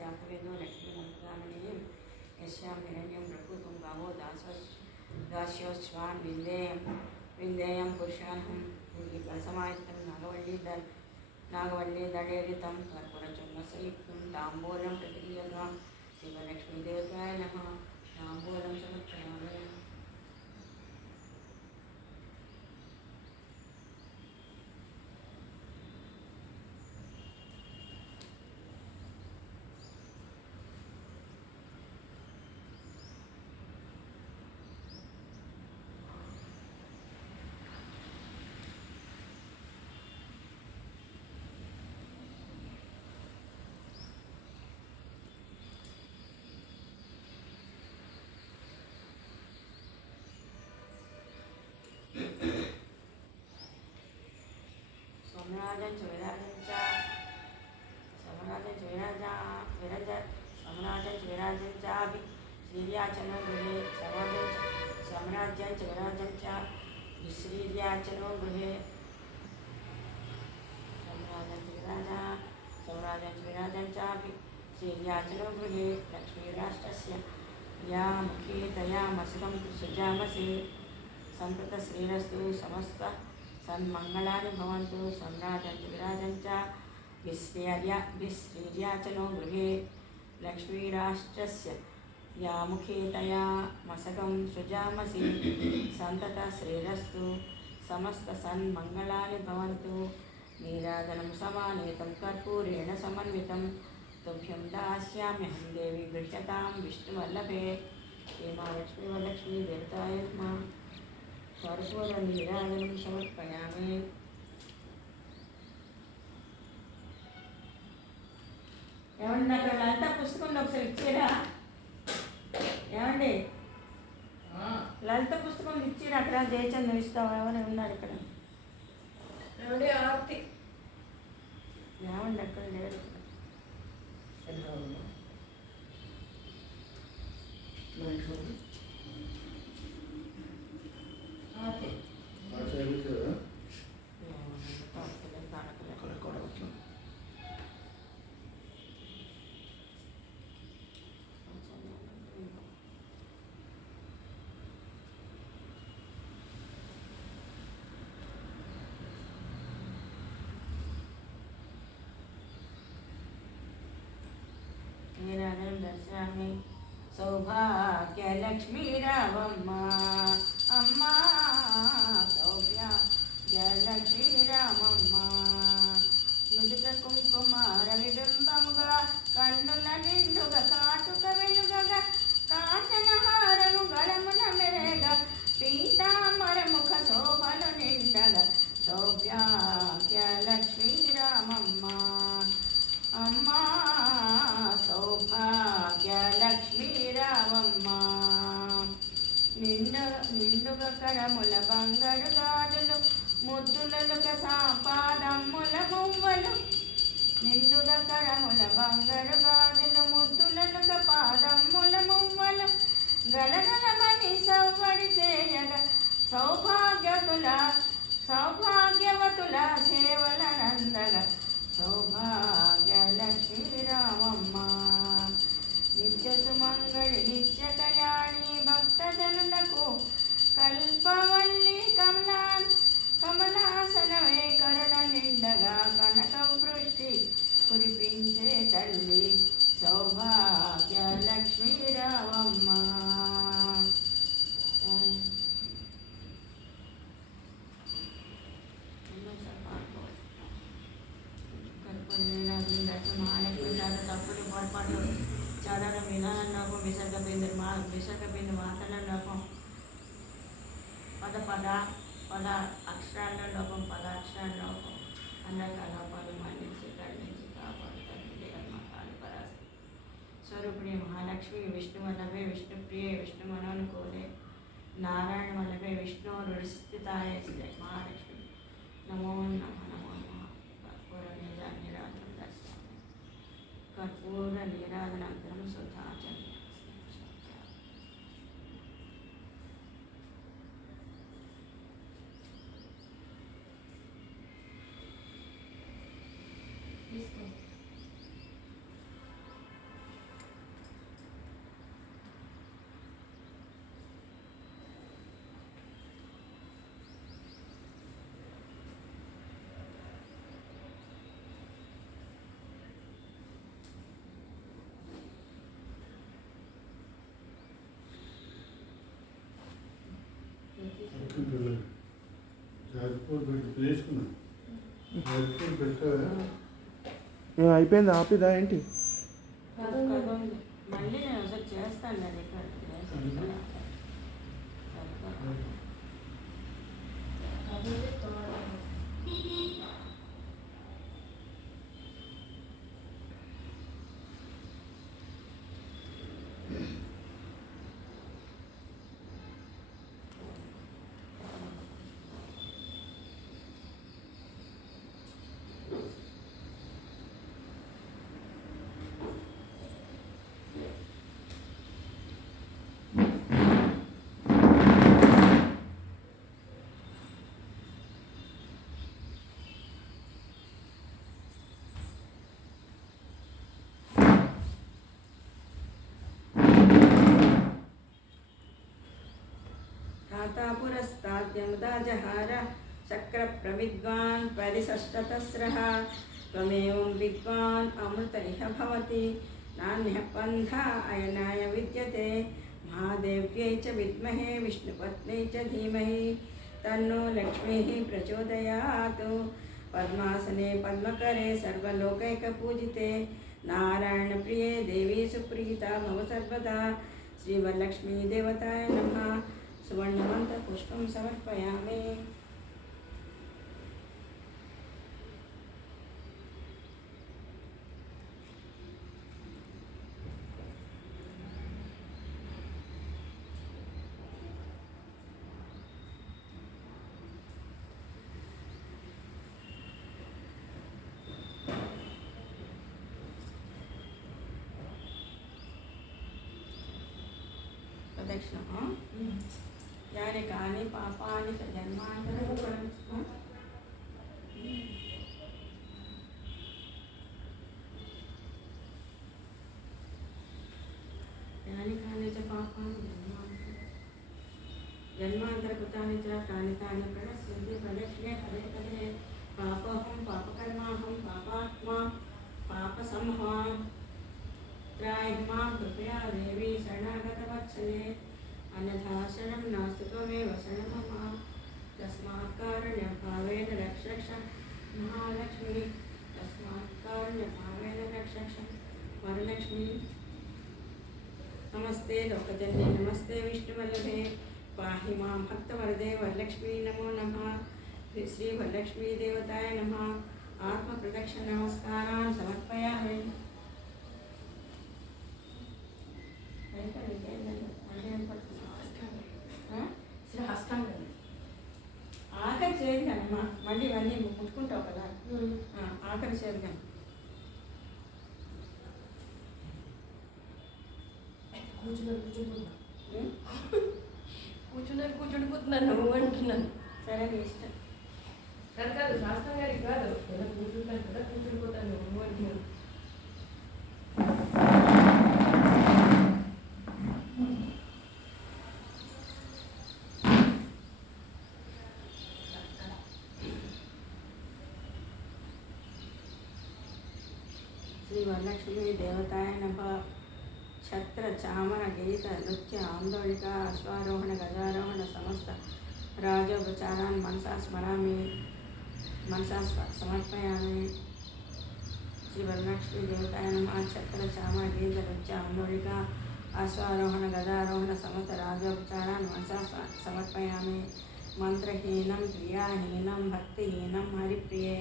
जातवेदो लक्ष्मीं यस्यां हिरण्यं प्रपूतं गावो दास्योस्वान् विन्देयं पुरुषान्हं समाहितं नागवल्लीदलेरितं कर्पूरचूर्णसंयुक्तं ताम्बूलं प्रतिक्रियतां शिवलक्ष्मीदेवताय नमः ताम्बूलं समर्पयामि समराजं च विराजं च समराजं च समराजं च विराजं चापि श्रीर्याचनो गृहे समराज्यं च विराजं च श्रीर्याचनो गृहे समराजं च विराजं चापि श्रीर्याचनो गृहे लक्ष्मीराष्ट्रस्य या मुखे तया मसकं सुजामसे सम्प्रतश्रीरस्तु समस्त सन्मङ्गलानि भवन्तु सम्राजं च विराजं च विश्रीर्याचनो गृहे लक्ष्मीराष्ट्रस्य या मुखे तया मसकं सृजामसि सन्ततश्रीरस्तु समस्तसन्मङ्गलानि भवन्तु नीराजनं समानीतं कर्पूरेण समन्वितं तुभ्यं दास्याम्यहं देवी गृह्यतां विष्णुवल्लभे हे महालक्ष्मी देवताय नमः कर्पूरनीराजनं समर्पयामि ఏమండి నాకు లలిత పుస్తకంలో ఒకసారి ఇచ్చారా ఏమండి లలిత పుస్తకం ఇచ్చారు అక్కడ జయచంద్ర ఇస్తావా ఎవరైనా ఉన్నారు ఇక్కడ ఏమండి ఆర్తి ఏమండి అక్కడ లేరు नीराजनं दर्शयामि सौभाग्यलक्ष्मी रावम्मा अम्मा सौभाग्यलक्ष्मी रामम्मा నుదుట కుంకుమార విబింబముగా కన్నుల నిండుగా కాటుక వెలుగగా కాంచనహారము గళమున మెరగా పీతాంబర ముఖ శోభలు నిండగా సౌభాగ్యలక్ష్మీ రామమ్మ అమ్మా సౌభాగ్యలక్ష్మీ రామమ్మ నిండుగా కరముల బంగారు గాజులు ముద్దులలుక పాదమ్ముల మువ్వలు నిండుగా కరముల బంగారు గాజులు ముద్దులలుక పాదమ్ముల మువ్వలు గలగలమని సవ్వడి చేయగా సౌభాగ్యవతుల సేవల నందగా సౌభాగ్యలక్ష్మీ రామమ్మ నిత్య సుమంగళి నిత్య కళ్యాణి భక్తజనులకు కల్పవల్లి కమలాసనమే కరుణ నిండగా కనక వృష్టి కురిపించే తల్లి సౌభాగ్యలక్ష్మీ రామమ్మ తప్పులు పొరపాట్లు చదవడం విధానం లోపం విసర్గబిందు మాటల లోపం పద అక్షరాల లోపం పదాక్షరాల లోపం అనేక లోపాలు మన్నించి ఖండించి కాపాడుతాను జగన్మాతాలు పరాశక్తి స్వరూపిణి మహాలక్ష్మి విష్ణువల్లభే విష్ణుప్రియే విష్ణు మనోనుకూలే నారాయణ వల్లభే విష్ణు స్థితాయ మహాలక్ష్మి నమో నమ నమో నమ కర్పూర నీరాజనం దర్శనం కర్పూర నీరాజనంతరం సుధాచంద్ర అయిపోయింది ఆపిదా ఏంటి మళ్ళీ నేను ఒకసారి చేస్తాను అది माता पुरस्ताद्यमुदा जहार चक्रप्रविद्वान् परिषष्टतस्रः त्वमेवं विद्वान् अमृतरिह भवति नान्यः पन्था अयनाय विद्यते महादेव्यै च विद्महे विष्णुपत्न्यै च धीमहि तन्नो लक्ष्मीः प्रचोदयात् पद्मासने पद्मकरे सर्वलोकैकपूजिते नारायणप्रिये देवी सुप्रीता भव सर्वदा श्रीवरलक्ष्मी देवताय नमः सुवर्णमन्त्रपुष्पं समर्पयामि। प्रदक्षिणं यानि कानि पापानि च जन्मान्तरं यानि कानि च पापानि जन्मान्तरकृतानि च तानि तानि प्रणश्यन्ति प्रदक्षिणे पदे पदे पापोऽहं पापकर्माहं पापात्मा पापसंहा त्राहि मां कृपया देवी शरणागतवत्सले अन्यथा शरणं नास्ति त्वमेव शरणं मम तस्मात् कारुण्यभावेन रक्ष रक्ष महालक्ष्मी तस्मात् कारुण्यभावेन रक्ष रक्ष वरलक्ष्मी। नमस्ते लोकजन्ये नमस्ते विष्णुवल्लभे पाहि मां भक्तवरदे वरलक्ष्मी नमो नमः श्रीवरलक्ष्मी देवताय नमः। आत्मप्रदक्षिण नमस्कारान् समर्पयामि। ఆఖరి చేయదు కనమ్మా మళ్ళీ ఇవన్నీ ముట్టుకుంటావు కదా ఆఖరి చేయదు కానీ కూర్చుండిపోతున్నాను నువ్వు అంటున్నాను. సరే నీ ఇష్టం కాదు శాస్త్రం గారికి కాదు ఎలా కూర్చుంటాను కదా కూర్చుండిపోతాను నువ్వు అంటున్నాను. श्री वरलक्ष्मी देवताय नमः। छत्र चामर गीत नृत्य आंदोलिका अश्वारोहण गजारोहण समस्त राजोपचारान् मनसा स्मरामि मनसा समर्पयामि। श्री वरलक्ष्मी देवताय नमः। छत्र चामर गीत नृत्य आंदोलिका अश्वारोहण गजारोहण समस्त राजोपचारान् मनसा समर्पयामि। मंत्रहीनं क्रियाहीनं भक्तिहीनं हरिप्रिये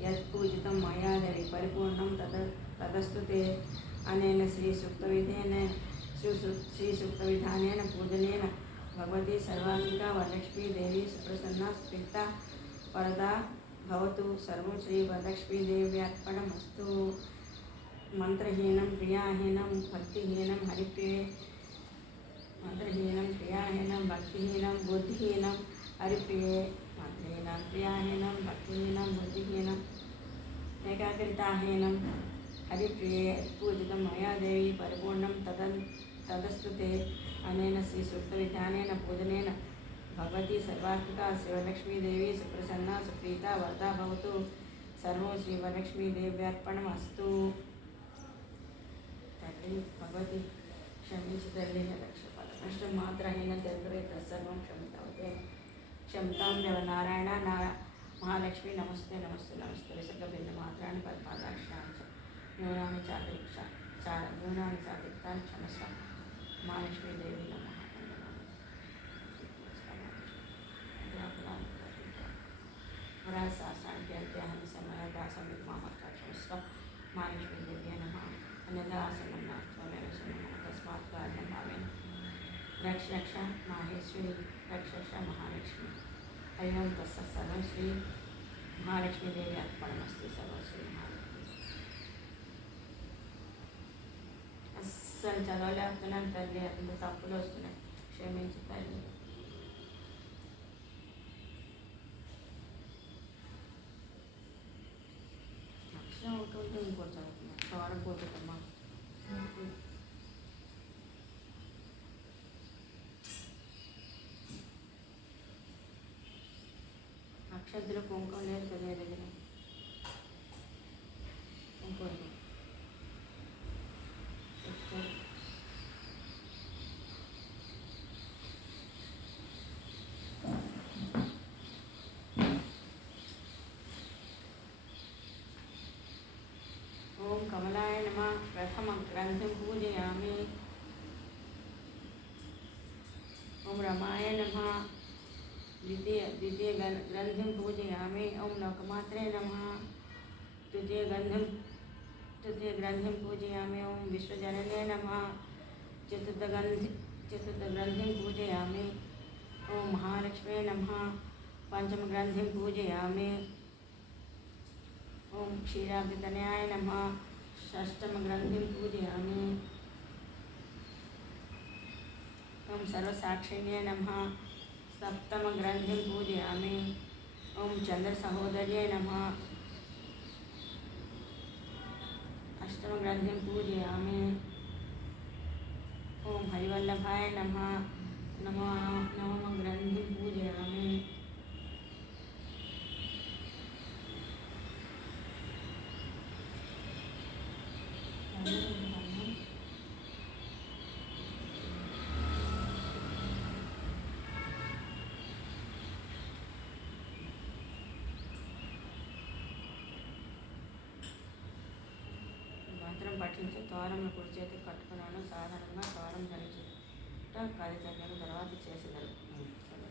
यत्पूजितं मया देवी परिपूर्णं तदस्तु ते अनेन श्रीसूक्तविधेन श्रीसूक्तविधानेन पूजनेन भगवती सर्वात्मिका वरलक्ष्मी देवी सुप्रसन्ना स्फीता वरदा भवतु सर्वं श्रीवरलक्ष्मी देव्यार्पणमस्तु। मंत्रहीनं क्रियाहीनं भक्तिहीनं हरिप्रिये मंत्रहीनं क्रियाहीनं भक्तिहीनं बुद्धिहीनं हरिप्रिये मंत्रहीनं क्रियाहीनं भक्तिहीनं बुद्धिहीनं एकाग्रताहीनं हरिप्रिये पूजितं मया देवी परिपूर्णं तदस्तु ते अनेन श्रीसूक्तविधानेन पूजनेन भगवती सर्वात्मिका श्रीवरलक्ष्मी देवी सुप्रसन्ना सुप्रीता वरदा भवतु सर्वं श्रीवरलक्ष्मी देव्यार्पणमस्तु। तल्ली भगवती क्षमिंचु तल्ली रक्षपाल नष्टमात्रहीन तेरे तत्सर्वं क्षमतावते क्षमतां देवनारायण महालक्ष्मी नमस्ते नमस्ते नमस्ते विसर्गभिन्नमात्राणि पदपादाक्षराणि च न्यूनानि न्यूनानि चातिरिक्तानि क्षमस्व महालक्ष्मी देवी नमः। पुराशास्त्राण्यन्त्यानि समयदासमिमामर्था क्षमस्व महालक्ष्मी देव्यै नमः। अन्यथा आसनं नास्त्वमेव शरणं तस्मात् कारणभावेन रक्ष रक्ष माहेश्वरी रक्ष रक्ष महालक्ष्मी। हरिओं तत्सत् सर्वं श्री महालक्ष्मी देवी अर्पणमस्तु सर्वं श्री महालक्ष्मी। అస్సలు చదవలేకపోతున్నాను తల్లి అంత తప్పులు వస్తున్నాయి క్షమించు తల్లి। అక్షరం ఒకటి ఇంకోటి చదువుతున్నాను కవరం పోతుందమ్మా। అక్షంతలు కుంకుమ లేదు కదా దగ్గర కుంకుమ ఓం కమలాయ నమ ప్రథమ గ్రంథం పూజయామి. ఓం రమాయ నమ ద్వితీయ గ్రంథం పూజయామి. ఓం లోకమాత్రే నమ తృతీయ గ్రంథం పూజయామి. ఓం విశ్వజననే నమ చతుర్థ గ్రంథం పూజయామి. ఓం మహాలక్ష్మే నమ పంచమ గ్రంథం పూజయామి. ఓం క్షీరాబ్దితనయాయ నమ షష్టమ గ్రంథం పూజయామి. ఓం సర్వసాక్షిణ్యే నమ సప్తమ గ్రంథం పూజయామి. ఓం చంద్ర సహోదర్యే నమ అష్టమ గ్రంథం పూజయామి. ఓం హరివల్లభాయ నమ నవమ గ్రంథం పూజయామి. మంత్రం పఠించి తోరంను కుడి చేతికి కట్టుకున్నాను. సాధారణంగా తోరం ధరించుట కార్యక్రమాలు తర్వాత చేసేదారు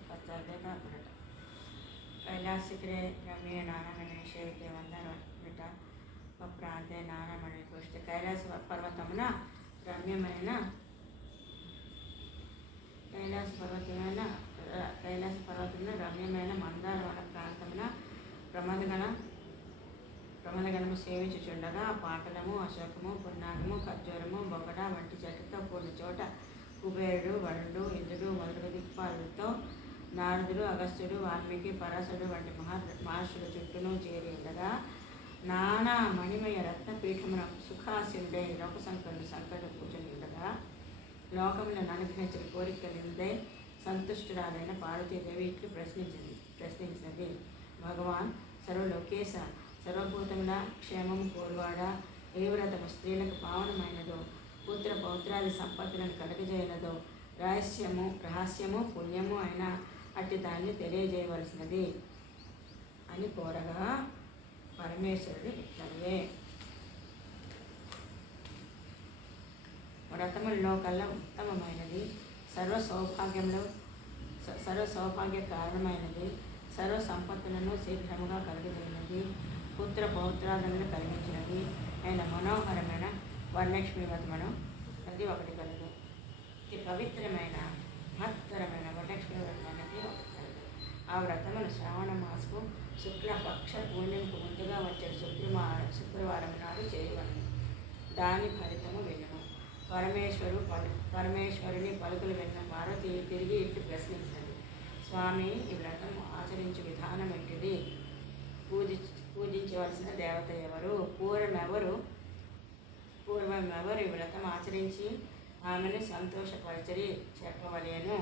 పచ్చాలే కాకుండా కైలాసికరే రమ్య నారాయణ నిషేవితే వందన బిడ్డ ఒక ప్రాంతే నారాయణ కృష్ణ కైలాస పర్వతమున రమ్యమైన కైలాస పర్వతమున రమ్యమైన మందారవన ప్రాంతమున ప్రమదగణము సేవించుచుండగా పాటలము అశోకము పున్నాగము ఖర్జూరము బొగడ వంటి చెట్లతో కూడిన చోట కుబేరుడు వరుణుడు ఇంద్రుడు మొదలగు దిక్పాలతో నారదుడు అగస్త్యుడు వాల్మీకి పరాశరుడు వంటి మహర్షుల చుట్టూను చేరి ఉండగా నానా మణిమయ రత్నపీఠమున సుఖాసీనుడై లోకశంకరుడు సంకట కూర్చొని ఉండగా లోకములను అనుగ్రహించిన కోరిక నిందే సంతుష్టురాలైన పార్వతీదేవి ఇట్లు ప్రశ్నించినది. భగవాన్ సర్వలోకేశ సర్వభూతముల క్షేమము కోరువాడ ఏ వ్రతము స్త్రీలకు పావనమైనదో పుత్ర పౌత్రాది సంపత్తులను కలుగజేయనదో రహస్యము పుణ్యము అయిన అట్టి దాన్ని తెలియజేయవలసినది అని కోరగా పరమేశ్వరుడు ఇట్లనే వ్రతముల్లో కల్లా ఉత్తమమైనది సర్వ సౌభాగ్య కారణమైనది సర్వ సంపత్తులను శీఘ్రముగా కలుగజేయనది పుత్ర పౌత్రాదులను కలిగించినది అయిన మనోహరమైన వరలక్ష్మి వ్రతమును అది ఒకటి కలదు. ఇది పవిత్రమైన మహత్తరమైన వరలక్ష్మి వ్రతం అనేది ఒకటి కలదు. ఆ వ్రతమును శ్రావణ మాసము శుక్లపక్ష పూర్ణిమకు ముందుగా వచ్చే శుక్రవారం నాడు చేయవలను. దాని ఫలితము వినము. పరమేశ్వరుని పలుకులు విన్న పార్వతి తిరిగి ఇట్లు ప్రశ్నించినది. స్వామి, ఈ వ్రతం ఆచరించే విధానం ఏంటిది? పూజించవలసిన దేవత ఎవరు? పూర్వమెవరు ఈ వ్రతం ఆచరించి ఆమెను సంతోషపరచరి చెప్పవలేను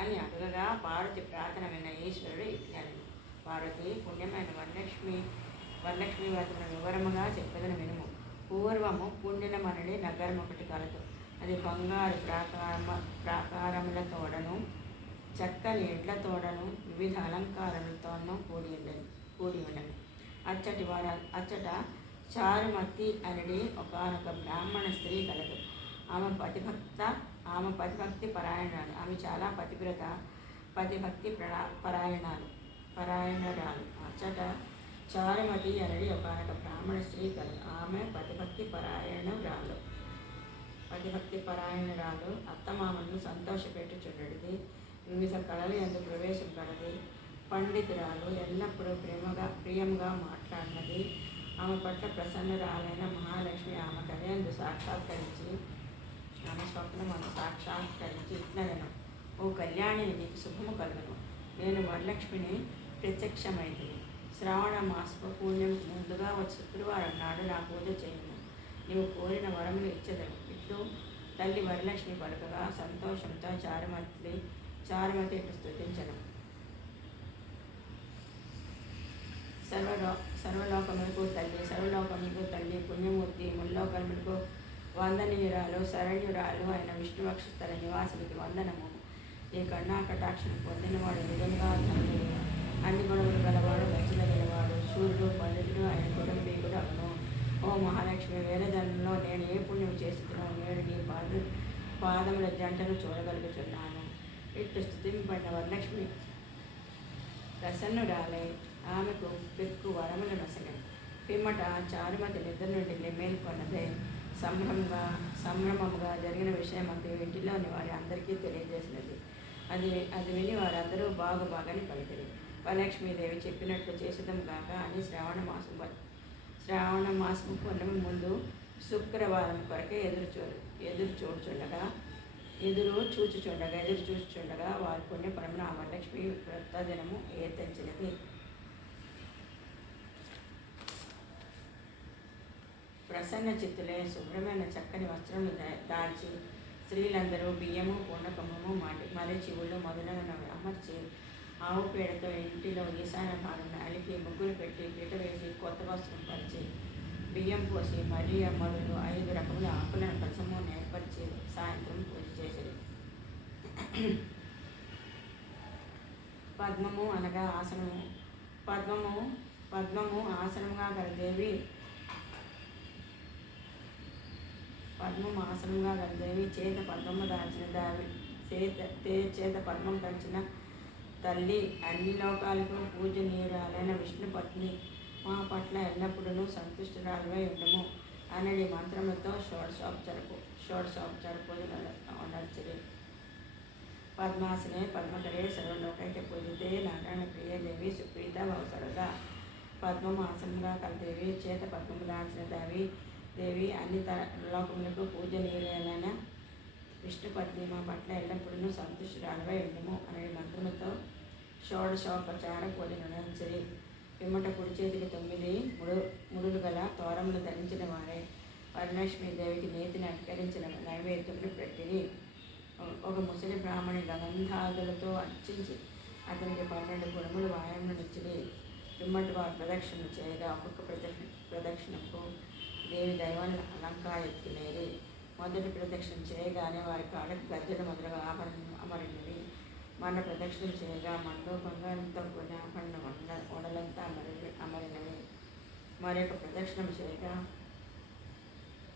అని అడుగగా పార్వతి ప్రార్థన విన్న ఈశ్వరుడు ఇట్లని. పార్వతి, పుణ్యమైన వరలక్ష్మి వ్రతమును వివరముగా చెప్పదను వినుము. పూర్వము పుణ్యమనడి నగరం ఒకటి కలదు. అది బంగారు ప్రాకారములతోడను చక్కని ఎడ్లతోడను వివిధ అలంకారములతోనూ కూడి ఉన్నది. అచ్చట చారుమతి అనేది ఒకనొక బ్రాహ్మణ స్త్రీ కలదు. ఆమె పతిభక్తి పరాయణాలు. ఆమె చాలా పతిభక్తి పరాయణరాలు. అచ్చట చారుమతి అనేది ఒకనొక బ్రాహ్మణ స్త్రీ కలదు. ఆమె పతిభక్తి పరాయణరాలు అత్తమామలను సంతోషపెట్టుచుండేది. వివిధ కళలు ఎందుకు ప్రవేశం కలది. పండితురాలు, ఎల్లప్పుడూ ప్రియంగా మాట్లాడినది. ఆమె పట్ల ప్రసన్నరాలైన మహాలక్ష్మి ఆమె కలయందు సాక్షాత్కరించి ఆమె స్వప్నమును సాక్షాత్కరించి ఇట్లనెను. ఓ కళ్యాణి, నీకు శుభము కలుగును. నేను వరలక్ష్మిని ప్రత్యక్షమైంది. శ్రావణ మాసపు పూర్ణిమ ముందుగా వచ్చి శుక్రవారం నాడు నా పూజ చేయను. నీవు కోరిన వరములు ఇచ్చదను. ఇట్లు తల్లి వరలక్ష్మి పలుకగా సంతోషంతో చారుమతి ఇట్లు స్తుతించను. సర్వలోకములకు తల్లి పుణ్యమూర్తి ముల్లోకములకు వందనీయురాలు శరణ్యురాలు అయిన విష్ణువక్షస్థల నివాసులకి వందనము. ఈ కరుణా కటాక్షం పొందినవాడు నిజంగా ధన్యుడు. అన్ని గుణములు గలవాడు, దక్షిణ గలవాడు, సూర్యుడు పండితుడు ఆయన కుటుంబీకుడు అవును. ఓ మహాలక్ష్మి, వేల జన్మలో నేను ఏ పుణ్యం చేస్తున్నానో నేడు నీ పాదముల జంటను చూడగలుగుతున్నాను. ఇట్లు స్తుతింపడిన వరలక్ష్మి ప్రసన్నురాలై ఆమెకు పెక్కు వరములు నొసగను. పిమ్మట చారుమతి నిద్ర నుండి మేల్కొన్నదే సంభ్రమముగా జరిగిన విషయమంతా ఇంటిలోని వారి అందరికీ తెలియజేసినది. అది విని వారందరూ బాగని పలికిరి. వరలక్ష్మీదేవి చెప్పినట్లు చేసేదం కాక అని శ్రావణ మాసము పూర్ణమి ముందు శుక్రవారం కొరకే ఎదురు చూచుచుండగా వారి పుణ్యపరమున ఆ వరలక్ష్మి వ్రత దినము ఏర్తించినది. ప్రసన్న చిత్తులే శుభ్రమైన చక్కని వస్త్రములు దాల్చి స్త్రీలందరూ బియ్యము పూర్ణకము మరచి ఉళ్ళు మొదలైనవి అమర్చి ఆవు పేడతో ఇంటిలో ఈశాన్య భాగంలో అలికి ముగ్గులు పెట్టి పీట వేసి కొత్త వస్త్రం పరిచి బియ్యం పోసి మరీ మొదలు 5 రకముల ఆకులను కలసము ఏర్పరిచి సాయంత్రం పూజ చేసేది. పద్మము అనగా ఆసనము. పద్మము ఆసనంగా గల దేవి చేత పద్మము దాల్చిన చేత పద్మం దాల్చిన తల్లి అన్ని లోకాలకు పూజనీయురాలైన విష్ణు పత్ని మా పట్ల ఎల్లప్పుడూ సంతుష్టురాలువై ఉండము అనేది మంత్రములతో షోడశోపచార పూజలు నడిచిరి. పద్మాసనే పద్మకరే సర్వలోకైక పూజితే నారాయణ ప్రియదేవి సుప్రీత భవసరద. పద్మము ఆసనంగా కలదేవి చేత పద్మము దాల్చిన దేవి అన్ని లోకములకు పూజనీయులైన విష్ణుపత్ని మా పట్ల ఎల్లప్పుడూ సంతుష్టురాలువై ఉండము అనే మంత్రముతో షోడశోపచార పూజను నడిచిరి. పిమ్మట కుడి చేతికి 9 ముడులు గల తోరములు ధరించిన వారే వరలక్ష్మీదేవికి నేతిని అలంకరించిన నైవేద్యములు పెట్టిరి. ఒక ముసలి బ్రాహ్మణి గంధాదులతో అర్చించి అతనికి 12 గుణములు వాయమునిచ్చిరి. పిమ్మటి వారు ప్రదక్షిణలు చేయగా ఒక్కొక్క ప్రదక్షిణకు దేవి దైవాన్ని అలంకారెత్తినేరి. మొదటి ప్రదక్షిణ చేయగానే వారి కాళ్ళకు గజ్జలు మొదలుగా అమరినవి. మన ప్రదక్షిణ చేయగా మండు బంగారంతో కూడిన ఆభరణ వడలంతా అమరినవి. మరొక ప్రదక్షిణం చేయగా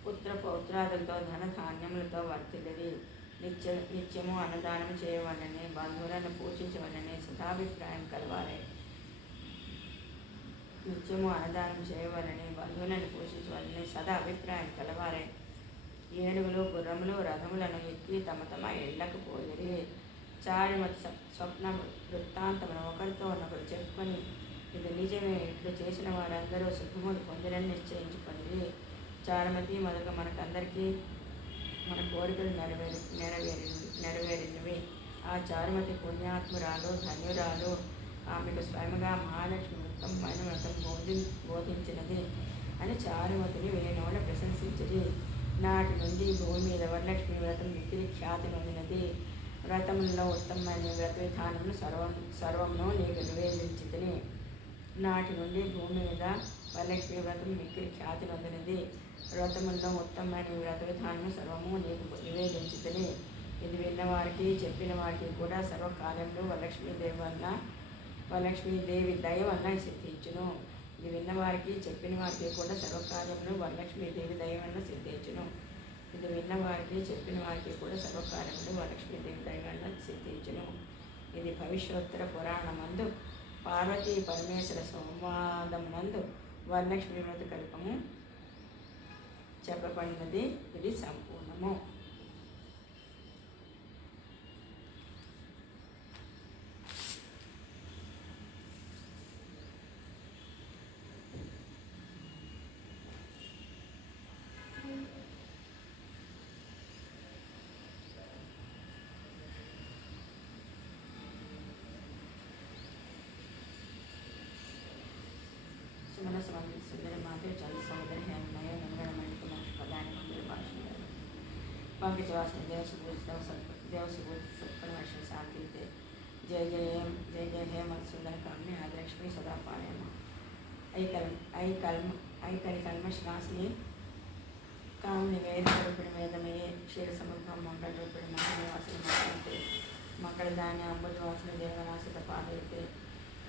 పుత్ర పౌత్రాదులతో ధనధాన్యములతో వర్తిల్లిరి. నిత్యము అన్నదానం చేయవలని, బంధువులను పూజించవలని సదాభిప్రాయం కలవాలి. సదా అభిప్రాయం కలవారే. ఏనుగులు గుర్రములు రథములను ఎక్కి తమ ఇళ్లకు పోయిరి. చారుమతి స్వప్న వృత్తాంతమును ఒకరితో ఒకరు చెప్పుకొని ఇది నిజమే, ఇట్లు చేసిన వారందరూ సుఖములు పొందిరని నిశ్చయించుకుంది. చారుమతి మొదలుగా మనకందరికీ మన కోరికలు నెరవేరినవి. ఆ చారుమతి పుణ్యాత్మురాలు, ధన్యురాలు. ఆమెకు స్వయంగా మహాలక్ష్మి ఉత్తమమైన వ్రతం బోధించినది అని చారుమతిని వేణోళ్ళ ప్రశంసించింది. నాటి నుండి భూమి మీద వరలక్ష్మి వ్రతం మిక్కిలి ఖ్యాతి నొందినది. వ్రతములలో ఉత్తమమైన వ్రత విధానమును సర్వమును నీకు నివేదించితిని. నాటి నుండి భూమి మీద వరలక్ష్మి వ్రతం మిక్కిలి ఖ్యాతి నొందినది. వ్రతములలో ఉత్తమమైన వ్రత విధానము సర్వము నీకు నివేదించితిని. ఇది విన్నవారికి చెప్పిన వారికి కూడా సర్వకార్యములు వరలక్ష్మీదేవి దయ వలన సిద్ధించును. ఇది విన్నవారికి చెప్పిన వారికి కూడా సర్వకార్యములు వరలక్ష్మీదేవి దయ వలన సిద్ధించును. ఇది విన్నవారికి చెప్పిన వారికి కూడా సర్వకార్యములు వరలక్ష్మీదేవి దయ వలన సిద్ధించును. ఇది భవిష్యోత్తర పురాణమందు పార్వతీ పరమేశ్వర సంవాదమునందు వరలక్ష్మీ వ్రత కల్పము చెప్పబడినది. ఇది సంపూర్ణము. సుమన సుందర మాతే చంద్ర సముద్ర హేమయ మంగళమణి కుమార్ ప్రధాని మందిర భాష పంకజవాసిన దేవసుభూతి సత్పరమేశ శాంతి జయ జయ హేమ సుందర కామ్య ఆదిలక్ష్మి సదా పాలయమ ऐकल कल्मषनाशिनी कामनि वेदरूपिणि वेदमये क्षीरसमुद्रं मङ्गलरूपिणि मङ्गलवासिनि मङ्गलते मङ्गलदानि अम्बुजवासिनि देवनाशित पादयते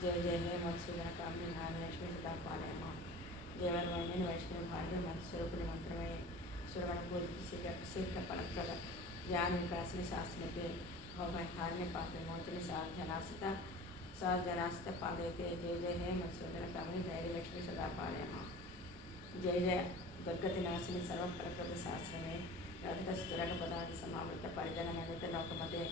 जय जय हे मधुसूदन कामिनि महालक्ष्मी सदा पालय मां जयवर्वाणिनि वैष्णव भाग्य मधुस्वरूपिणि मंत्रमये सुरवणपूजित शीघ्र फलप्रद ज्ञान विकासिनि शास्त्रते भवहान्य पापविमोचनि साध्यनाशित पादयते जय जय हे मधुसूदन कामिनि धैर्यलक्ष्मी सदा पालय मां जय जय दुर्गति नाशिनी सर्वफलप्रद शास्त्रमे रथितस्तुरग पदादि समावृत परिजनमण्डित लोकमते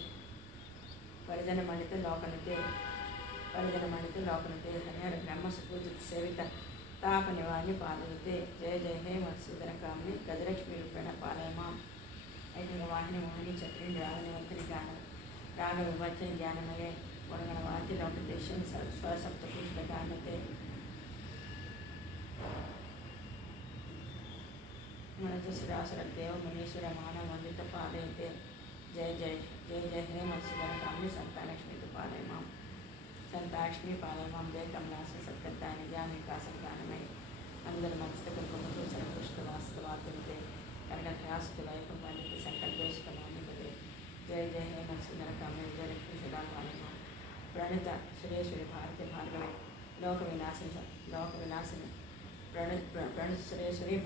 हरिहर ब्रह्म सुपूजित सेवित ताप निवार्य पादयते जय जय हे मधुसूदन कामिनि गजलक्ष्मी रूपेण पालय मां ऐकवाहिनी मोहिनी चक्री रागनिवर्तनी राग विभजन ज्ञानमये गुणगणवाति लौकदेशं स्वसप्तपुष्पकान्ते मनजसुरासुरदेव मुनीश्वर मानव वंदित पादयते जय जय हे मधुसूदन कामिनि संतालक्ष्मी पालय मां संतालक्ष्मी पालय मां जय कमलासन सत्कर्तानि ज्ञान विकासं ज्ञानमय अंदर मस्तक कुमकुसर पुष्ट वास्तवात्मते कर्णध्यास्त वैभव वंदित संकल्पेश कमानिपते जय जय हे मधुसूदन कामिनि विजयलक्ष्मी सदा पालय मां प्रणित सुरेश्वरी भारती भार्गवे लोक विनाशिनी प्रणित सुरेश्वरी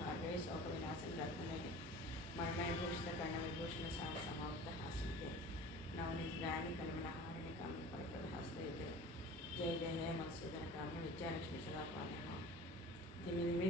भार्गवे शोक विनाशन रत्नमय मणमय भूषित कर्ण विभूषण समाप्त हास्यते नवनीतदायिनी कलमलहारिणी कामिनी फलप्रद हस्तयुते जय जय हे मधुसूदन कामिनि विद्यालक्ष्मी सदा पालय मां धीमे धीमे